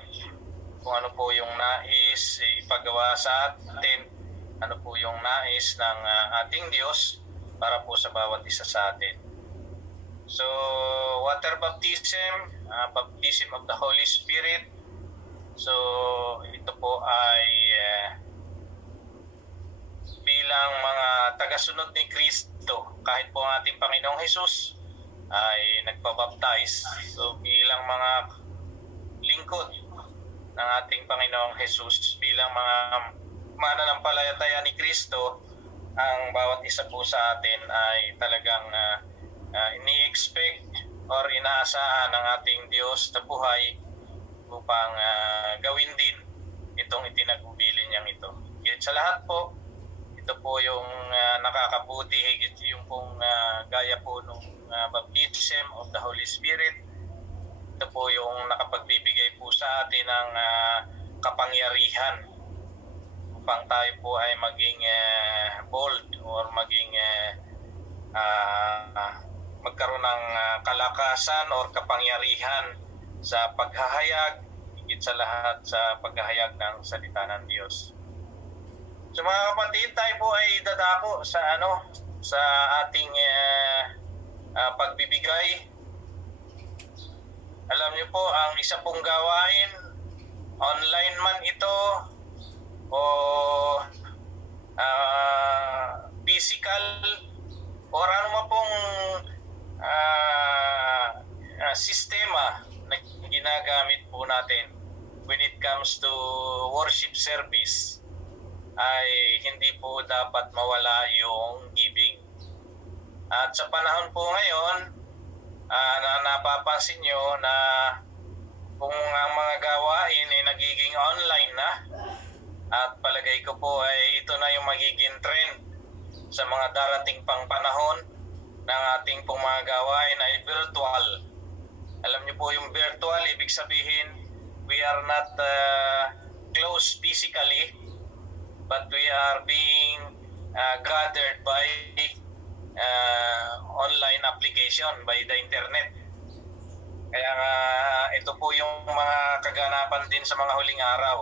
kung ano po yung nais ipagawa sa atin, ano po yung nais ng ating Diyos para po sa bawat isa sa atin. So, water baptism, baptism of the Holy Spirit. So, ito po ay bilang mga tagasunod ni Kristo, kahit po ang ating Panginoong Jesus ay nagpabaptize. So, bilang mga lingkod ng ating Panginoong Jesus, bilang mga mananampalataya ni Kristo, ang bawat isa po sa atin ay talagang ini-expect or inaasahan ng ating Diyos na buhay upang gawin din itong itinagubili niyang ito. Higit sa lahat po, ito po yung nakakabuti, higit yung pong gaya po nung baptism of the Holy Spirit. Ito po yung nakapagbibigay po sa atin ng kapangyarihan upang tayo po ay maging bold or maging magkaroon ng kalakasan or kapangyarihan sa paghahayag, higit sa lahat sa paghahayag ng salita ng Diyos. So mga kapatid, tayo po ay dadako sa sa ating pagbibigay. Alam niyo po, ang isa pong gawain, online man ito o physical or ano man pong sistema na ginagamit po natin when it comes to worship service, ay hindi po dapat mawala yung giving. At sa panahon po ngayon, na napapansin nyo na kung ang mga gawain ay nagiging online na, at palagay ko po ay ito na yung magiging trend sa mga darating pang panahon ng ating pong mga gawain ay virtual. Alam niyo po yung virtual, ibig sabihin we are not close physically, but we are being gathered by online application, by the internet. Kaya ito po yung mga kaganapan din sa mga huling araw.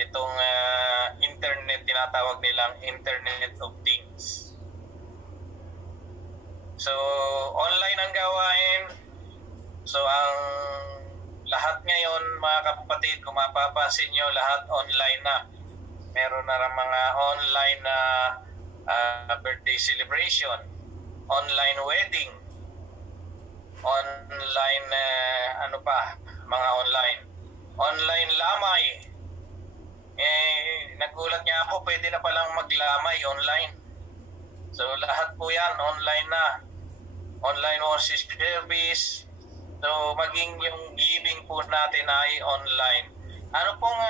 Itong internet, tinatawag nilang Internet of Things. So, online ang gawain. So, ang lahat ngayon, mga kapatid, kung mapapansin nyo, lahat online na. Meron na rin mga online na birthday celebration, online wedding, online, mga online. online lamay. Nagulat nga ako, pwede na palang maglamay online. So lahat po yan online na. Online worship service. So maging yung giving po natin ay online. Ano pong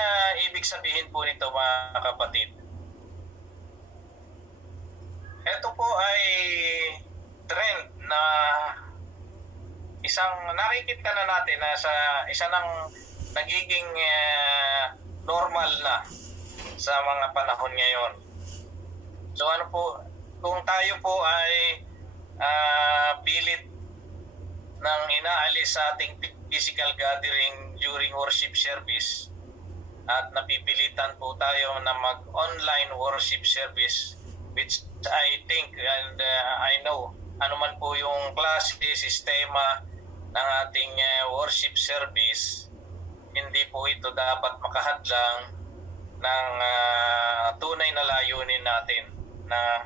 ibig sabihin po nito mga kapatid? Ito po ay trend na isang nakikita na natin na sa isa ng nagiging normal na sa mga panahon ngayon. So ano po, kung tayo po ay pilit ng inaalis sa ating physical gathering during worship service at napipilitan po tayo na mag-online worship service, which I think and I know ano man po yung klase, sistema ng ating worship service, hindi po ito dapat makahadlang ng tunay na layunin natin na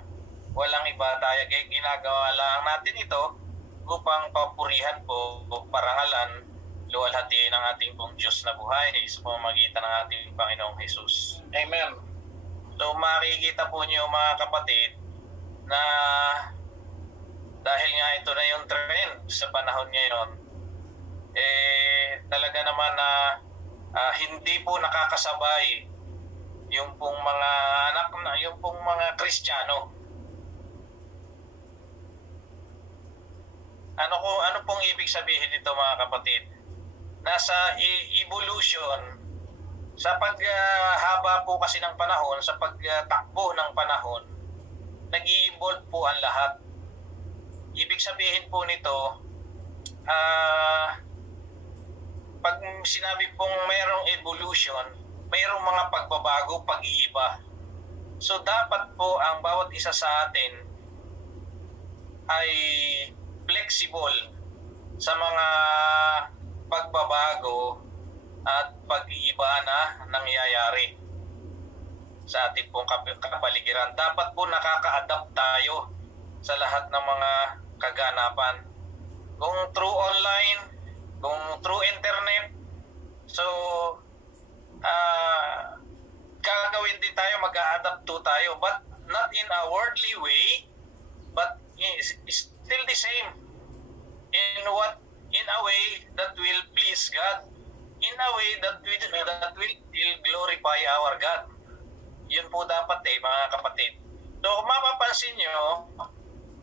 walang iba tayo. Ginagawa lang natin ito upang papurihan po o parangalan luwalhati ng ating pong Diyos na buhay sa pamamagitan ng ating Panginoong Jesus. Amen. So makikita po niyo mga kapatid na dahil nga ito na yung trend sa panahon ngayon, talaga naman na hindi po nakakasabay yung pong mga anak na, yung pong mga Kristiyano. Ano pong ibig sabihin nito mga kapatid? Nasa evolution, sa paghaba po kasi ng panahon, sa pagtakbo ng panahon, nag-i-evolve po ang lahat. Ibig sabihin po nito, pag sinabi pong mayroong evolution, mayroong mga pagbabago, pag-iiba. So dapat po ang bawat isa sa atin ay flexible sa mga pagbabago at pag-iiba na nangyayari sa ating pong kapaligiran. Dapat po nakaka-adapt tayo sa lahat ng mga kaganapan. Kung through online, kung through internet, so gagawin din tayo, mag-a-adapt to tayo, but not in a worldly way, but still the same in a way that will please God, in a way that will glorify our God. Yun po dapat mga kapatid. So kung mapapansin nyo,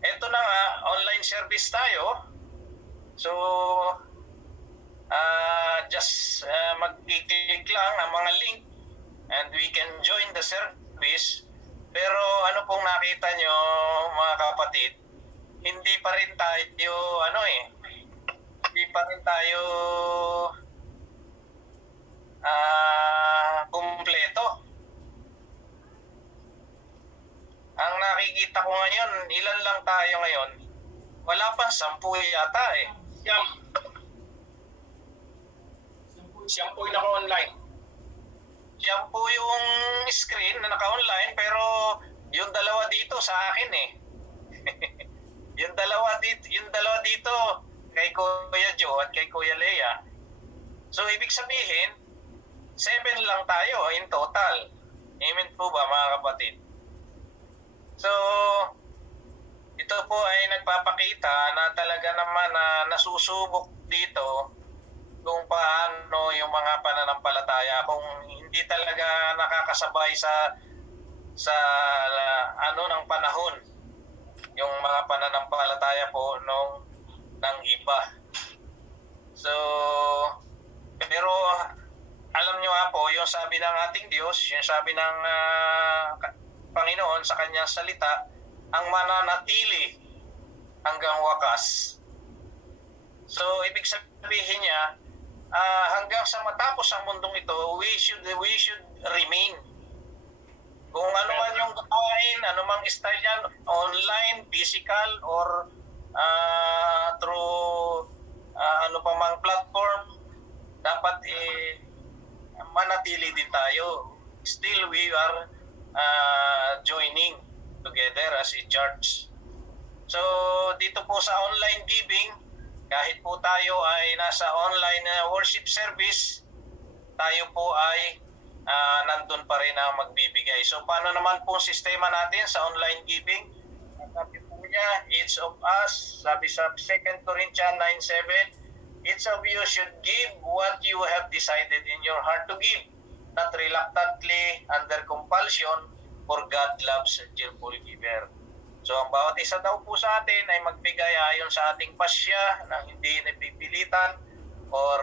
eto na nga, online service tayo. So just mag-click lang ang mga link and we can join the service. Pero ano pong nakita nyo mga kapatid, hindi pa rin tayo hindi pa rin tayo kumpleto. Ang nakikita ko ngayon, ilan lang tayo ngayon? Wala pa, 10 yata Siyang po yung naka-online. Yan po yung screen na naka-online, pero yung dalawa dito sa akin yung dalawa dito kay Kuya Joe at kay Kuya Lea. So ibig sabihin 7 lang tayo in total. Amen po ba mga kapatid? So ito po ay nagpapakita na talaga naman na nasusubok dito kung paano yung mga pananampalataya, kung hindi talaga nakakasabay sa ng panahon yung mga pananampalataya po ng iba. So pero alam nyo nga po, yung sabi ng ating Diyos, yung sabi ng Panginoon sa kanyang salita, ang mananatili hanggang wakas. So ibig sabihin niya, hanggang sa matapos ang mundong ito, we should remain. Kung ano man yung gawain, ano mang style yan, online, physical, or through ano pa mang platform, dapat manatili din tayo. Still we are joining together as a church. So dito po sa online giving, kahit po tayo ay nasa online worship service, tayo po ay nandun pa rin ang magbibigay. So paano naman pong sistema natin sa online giving? Sabi po niya, each of us, sabi sa 2 Corinthians 9:7, each of you should give what you have decided in your heart to give, not reluctantly, under compulsion, for God loves a cheerful giver. So ang bawat isa daw po sa atin ay magbigay ayon sa ating pasya nang hindi napipilitan or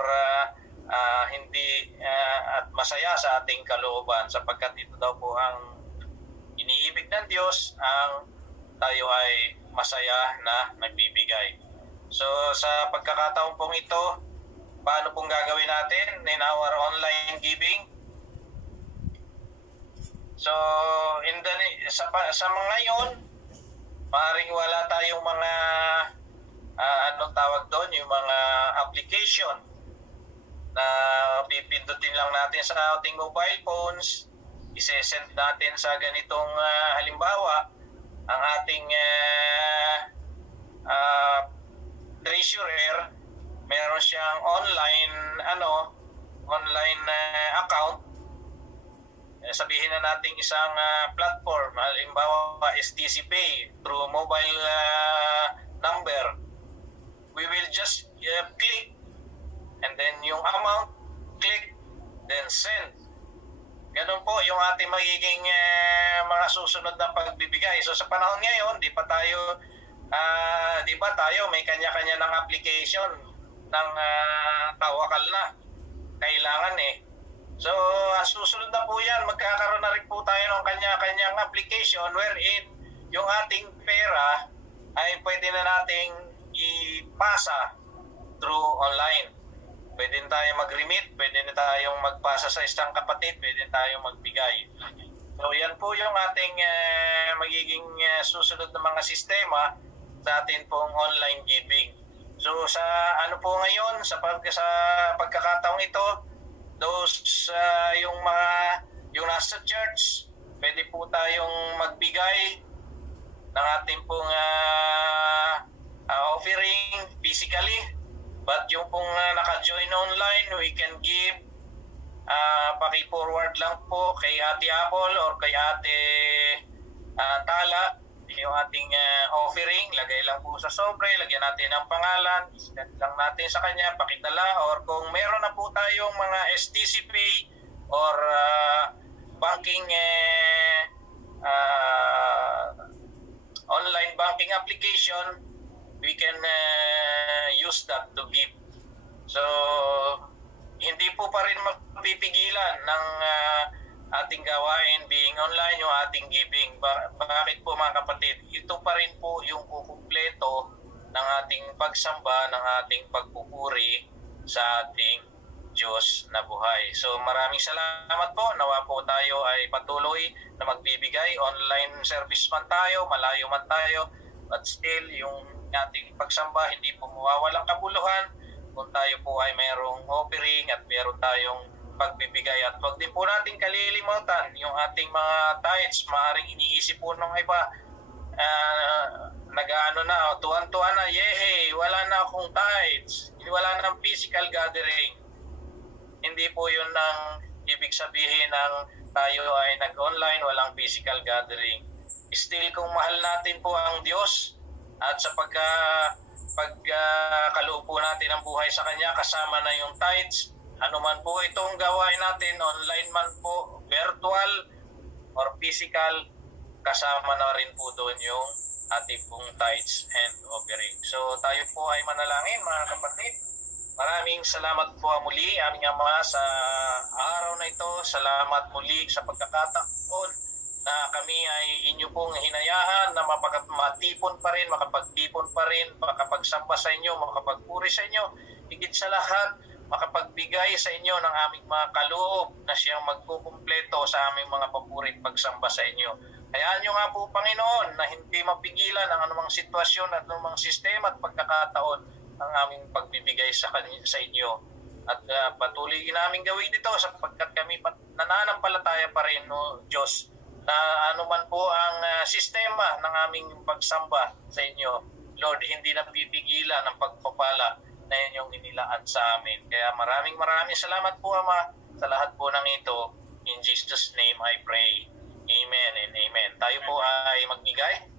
hindi at masaya sa ating kalooban, sapagkat ito daw po ang iniibig ng Diyos, ang tayo ay masaya na nagbibigay. So sa pagkakataon pong ito, paano pong gagawin natin in our online giving? So sa mga ngayon, maaaring wala tayong mga anong tawag doon, yung mga application na pipindutin lang natin sa ating mobile phones, isesend natin sa ganitong halimbawa, ang ating treasurer, meron siyang online account. Sabihin na natin isang platform, halimbawa STC Pay through mobile number. We will just click, and then yung amount, click, then send. Ganun po yung ating magiging mga susunod na pagbibigay. So sa panahon ngayon, di ba tayo may kanya-kanya ng application ng tawakal na kailangan So ang susunod na po yan, magkakaroon na rin po tayo ng kanya-kanyang application wherein yung ating pera ay pwede na nating ipasa through online. Pwede na tayong mag-remit, pwede na tayong magpasa sa isang kapatid, pwede na tayong magbigay. So yan po yung ating magiging susunod na mga sistema sa atin pong online giving. So sa ano po ngayon, sa pagkakataong ito, those yung nasa church, pwede po tayong magbigay ng ating pong offering physically. But yung pong naka-join online, we can give, paki-forward lang po kay Ate Apple or kay Ate Tala, yung ating offering, lagay lang po sa sobre, lagyan natin ang pangalan, isend lang natin sa kanya, pakitala, or kung meron na po tayong mga STC Pay or banking online banking application, we can use that to give. So hindi po pa rin mapipigilan ng ating gawain being online yung ating giving. Bakit po mga kapatid? Ito pa rin po yung kukumpleto ng ating pagsamba, ng ating pagpupuri sa ating Diyos na buhay. So maraming salamat po. Nawa po tayo ay patuloy na magbibigay. Online service man tayo, malayo man tayo, but still yung ating pagsamba hindi po mawawalang kabuluhan kung tayo po ay mayroong offering at mayroon tayong pagbibigay. At huwag din po natin kalilimutan yung ating mga tithes. Maaaring iniisip po ng iba, tuwan-tuwa na, yehe, wala na akong tithes, wala na physical gathering. Hindi po yun ang ibig sabihin ng tayo ay nag-online, walang physical gathering. Still, kung mahal natin po ang Diyos at sa pagkaloob po natin ang buhay sa Kanya, kasama na yung tithes, ano man po itong gawain natin, online man po, virtual or physical, kasama na rin po doon yung ating pong tithes and offering. So tayo po ay manalangin mga kapatid. Maraming salamat po muli aming Ama sa araw na ito. Salamat muli sa pagkakataon na kami ay inyo pong hinayahan na matipon pa rin, makapagtipon pa rin, makapagsamba sa inyo, makapagpuri sa inyo. Higit sa lahat, makapagbigay sa inyo ng aming mga kaloob na siyang magkukumpleto sa aming mga papuri at pagsamba sa inyo. Hayaan nyo nga po, Panginoon, na hindi mapigilan ang anumang sitwasyon at anumang sistema at pagkakataon ang aming pagbibigay sa inyo. At patuloy namin gawin ito sapagkat kami nananampalataya pa rin, no, Diyos, na anuman po ang sistema ng aming pagsamba sa inyo, Lord, hindi napipigilan ang pagpapala na inyong inilaan sa amin. Kaya maraming salamat po, Ama, Sa lahat po ng ito, in Jesus' name I pray. Amen and amen. Tayo po ay magbigay.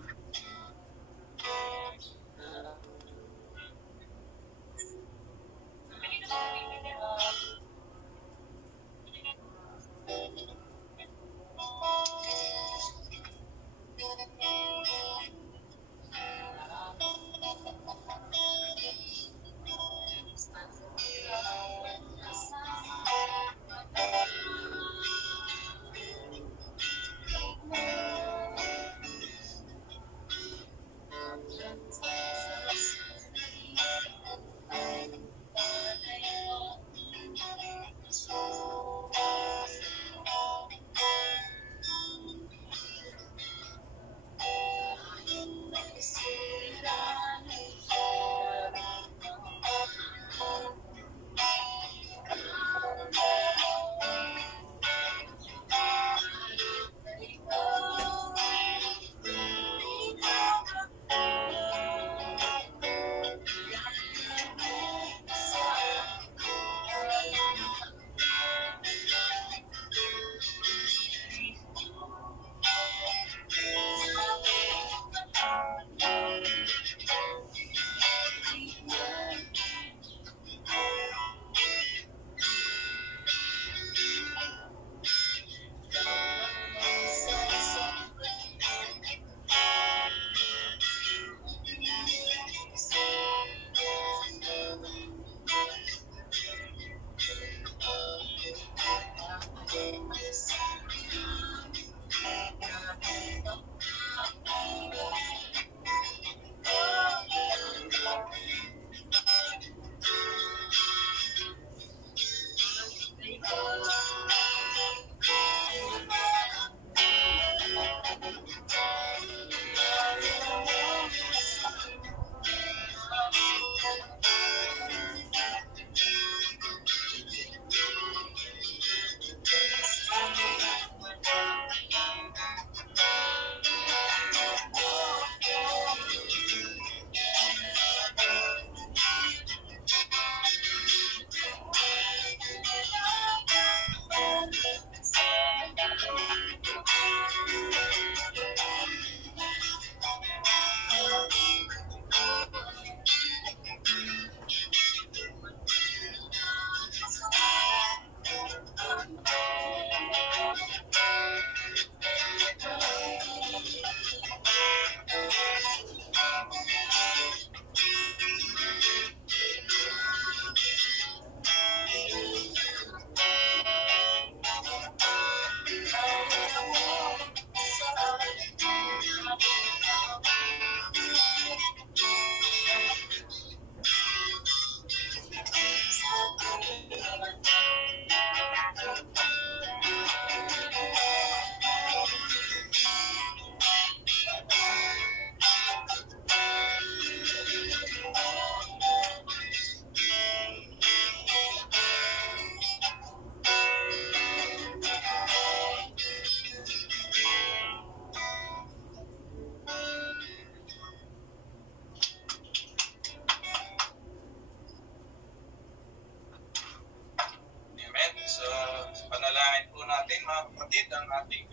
kapatid ang ating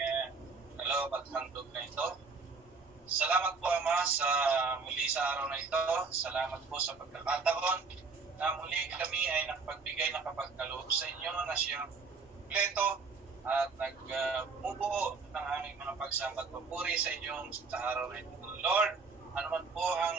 kaloob at handog na ito. Salamat po Ama sa muli sa araw na ito. Salamat po sa pagkakataon na muli kami ay nakapagbigay ng kapagkaloob sa inyo na siyang kompleto at nagbubuo ng aming mga pagsamba at papuri sa inyong sa araw na ito. Lord, ano man po ang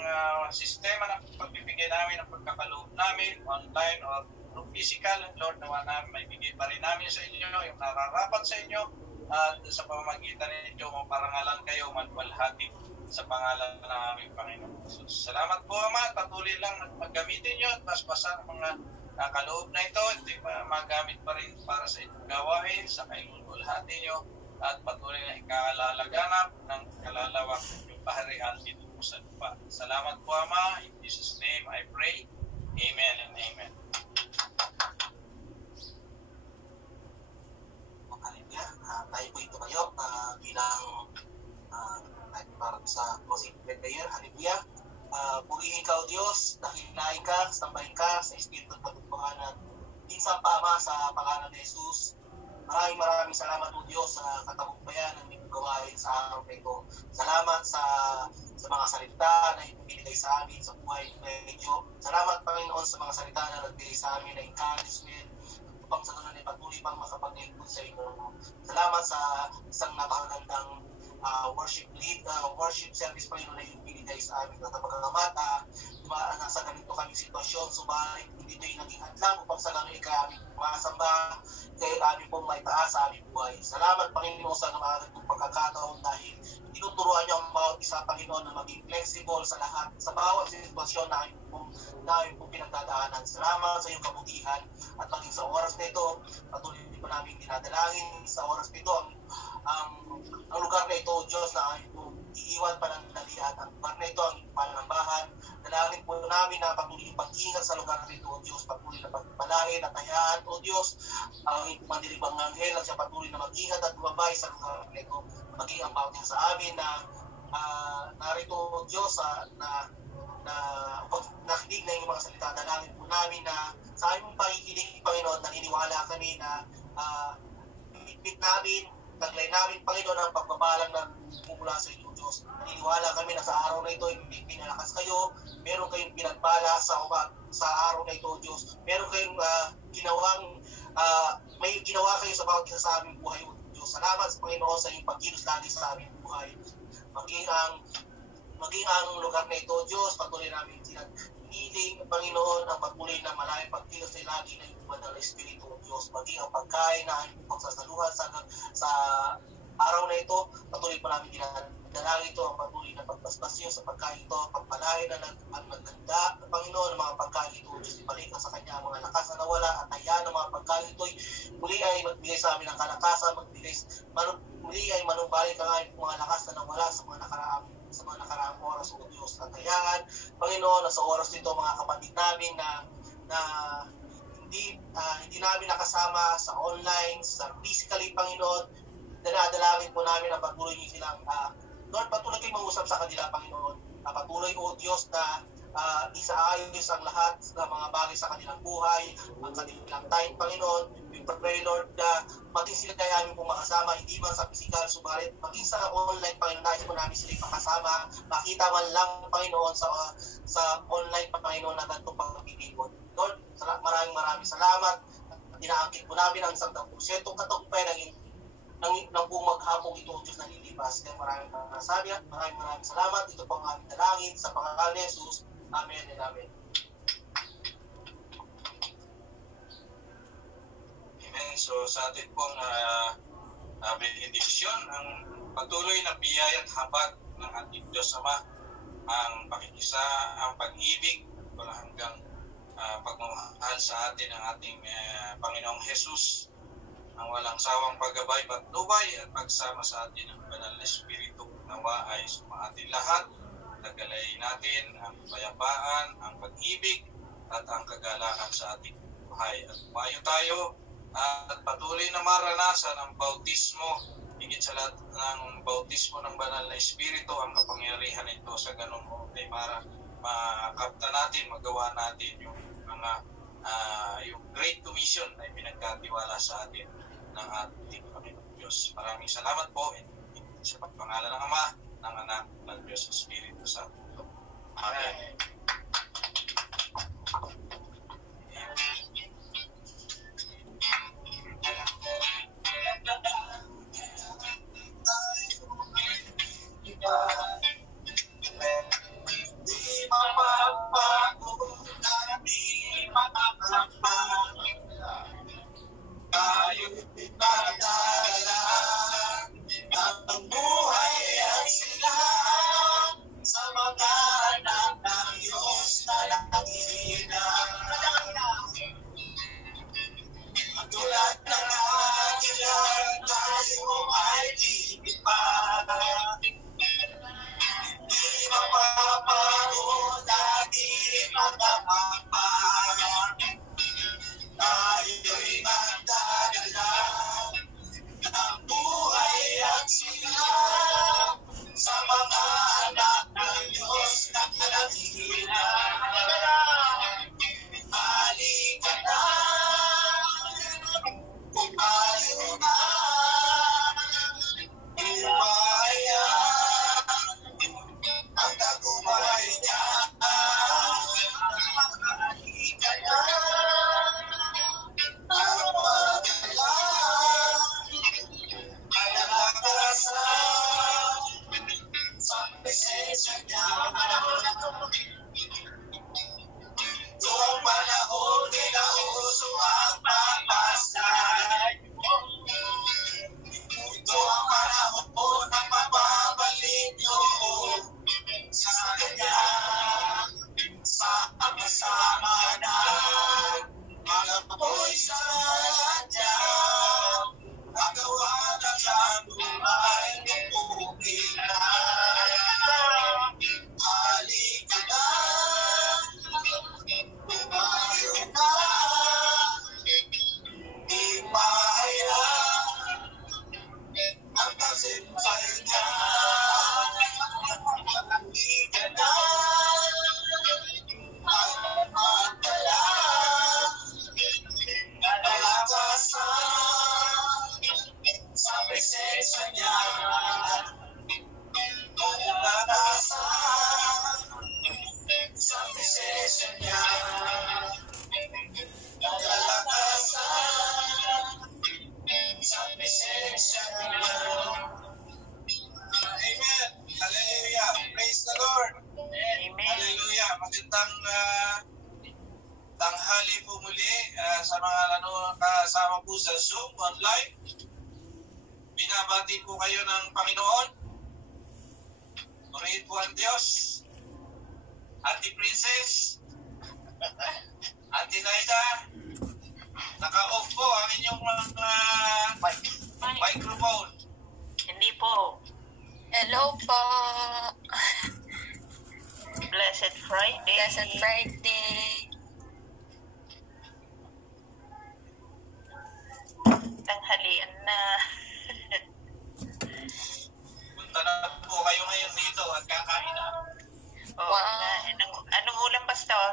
sistema ng pagbibigay namin ng pagkakaloob namin, online or physical, Lord, nawa namin may bigay pa rin namin sa inyo yung nararapat sa inyo at sa pamamagitan ninyo maparangalan kayo manwalhati sa pangalan ng aming Panginoon Jesus. Salamat po Ama, patuloy lang maggamitin nyo at basbasan ang mga kaloob na ito. Ito magamit pa rin para sa inyong gawain sa kainulwalhati nyo at patuloy na ikaalalaganap ng kalalawak ng paharian dito po sa lupa. Salamat po Ama, in Jesus' name I pray. Amen and amen. Tayo po ito kayo bilang para sa closing prayer. Hallelujah. Purihin ikaw Diyos, dahil naay ka, sambay ka sa Espiritu at Patutuhanan minsan pa, Ama, sa pangalan ni Jesus. Maraming salamat po Diyos sa katagumpayan ng inyong gawain sa araw na ito. Salamat sa mga salita na ibinigay sa amin sa buhay ng medyo. Salamat Panginoon sa mga salita na nagbigay sa amin na encouragement upang sa ganun ay patuloy pang makapaglingkod sa inyo. Salamat sa isang napakagandang worship service Panginoon na ibinigay sa amin. At pagkakamat, nasa ganito kaming sitwasyon, subalit hindi ito'y naging hadlang upang sa ganun ay kami masamba kayo kami pong may taas sa aming buhay. Salamat Panginoon sa naman pagkakataon dahil tinuturuan niyo ang bawat isa Panginoon na maging flexible sa lahat, sa bawat sitwasyon na aming pong pinagdadaanan. Salamat sa iyong kabutihan at maging sa oras na ito, patuloy po namin dinadalangin sa oras na ito ang lugar na ito, Diyos, na iiwan pananalian. Ang lugar na ito ang panambahan. Dalangin po namin na patuloy yung pag-ingat sa lugar na ito, O Diyos. Patuloy na pagpalain at hayaan, O Diyos, ang mandiribang anghel at siya patuloy na mag-ingat at lumabay sa lugar na ito. Maging ang bawat sa amin na narito, O Diyos, na nakinig na yung mga salita. Dalangin po namin na sa aming pakikinig, Panginoon, naniniwala kami na bit namin, taglay namin, Panginoon, ang pagbabalang na mumula sa inyo, Diyos. Naniniwala kami na sa araw na ito, pinalakas kayo, meron kayong pinagpala sa araw na ito, Diyos. Meron kayong may ginawa kayo sa bawat isa sa aming buhay, Diyos. Salamat sa Panginoon sa iyong pagkilos lagi sa aming buhay. Maging ang lugar na ito, Diyos, patuloy namin hiniling, Panginoon, ang patuloy na malayang pagkilos ay lagi na yung banal na Espiritu, Diyos. Maging ang pagkain na aming pagsasaluhan sa araw na ito, patuloy po namin dinadalangin ito, ang patuloy na pagbasbasyo sa pagkain ito, pagpalain na ang naganda, Panginoon, ng mga pagkain ito, Diyos, ibalik na sa Kanya ang mga lakas na nawala at hayaan ng mga pagkain ito, muli ay magbigay sa amin ng kalakasan, muli ay manumbalik ang aming mga lakas na nawala sa mga nakaraang oras, O Diyos, at hayaan, Panginoon, na sa oras nito, mga kapatid namin na hindi namin nakasama sa online, sa physically, Panginoon, dinadalangin po namin na patuloy niyo silang, Lord, patuloy kayo mausap sa kanila, Panginoon. Patuloy, O Diyos, na isaayos ang lahat ng mga bagay sa kanilang buhay, ang kanilang time, Panginoon. We pray, Lord, na maging sila kaya namin pong makasama, hindi man sa physical, subalit maging sa online, Panginoon, nais po namin sila makasama, makita man lang, Panginoon, sa online, Panginoon, na ganitong pagpipigod. Lord, maraming salamat. Inaangkit po namin ang isang 10% katagumpay ng buong maghapong ito, Diyos, na lilipas. Kaya maraming salamat. Ito po ang aming dalangin sa pangalan ni Jesus. Amen and amen. Amen. So sa atin pong benediksyon, ang patuloy na biyaya at habag ng ating Diyos Ama, ang pakikisa, ang pag-ibig, walang hanggang pagmamahal sa atin ng ating Panginoong Jesus, ang walang sawang paggabay, patnubay at pagsama sa atin ng banal na Espiritu, nawa ay sumatin lahat. Tagalay natin ang kapayapaan, ang pag-ibig at ang kagalakan sa ating buhay. At umayo tayo at patuloy na maranasan ang bautismo, higit sa lahat ng bautismo ng banal na Espiritu, ang kapangyarihan nito sa ganun mo ay makapta natin, magawa natin yung mga yung Great Commission na pinagkatiwala sa atin ng ating Panginoon Diyos. Maraming salamat po sa pagpangalan ng Ama, ng Anak, ng Diyos, Espiritu Santo. Amen. Ang buhay at sila sa mga anak ng Diyos na nakikita. At tulad ng agilan, tayo ay lilipat. Hindi mapapagod at di magpapagod. Tayo'y magdadala po sa Zoom online. Binabati po kayo ng Panginoon. Purihin po ang Diyos. Auntie Princess, Auntie Naida, naka-off po ang inyong microphone. Hindi po. Hello po. Blessed Friday. Blessed Friday. Tanghalian na. Punta na po kayo ngayon dito at kakain na. Oh, Wow. Anong ulam, Pastor?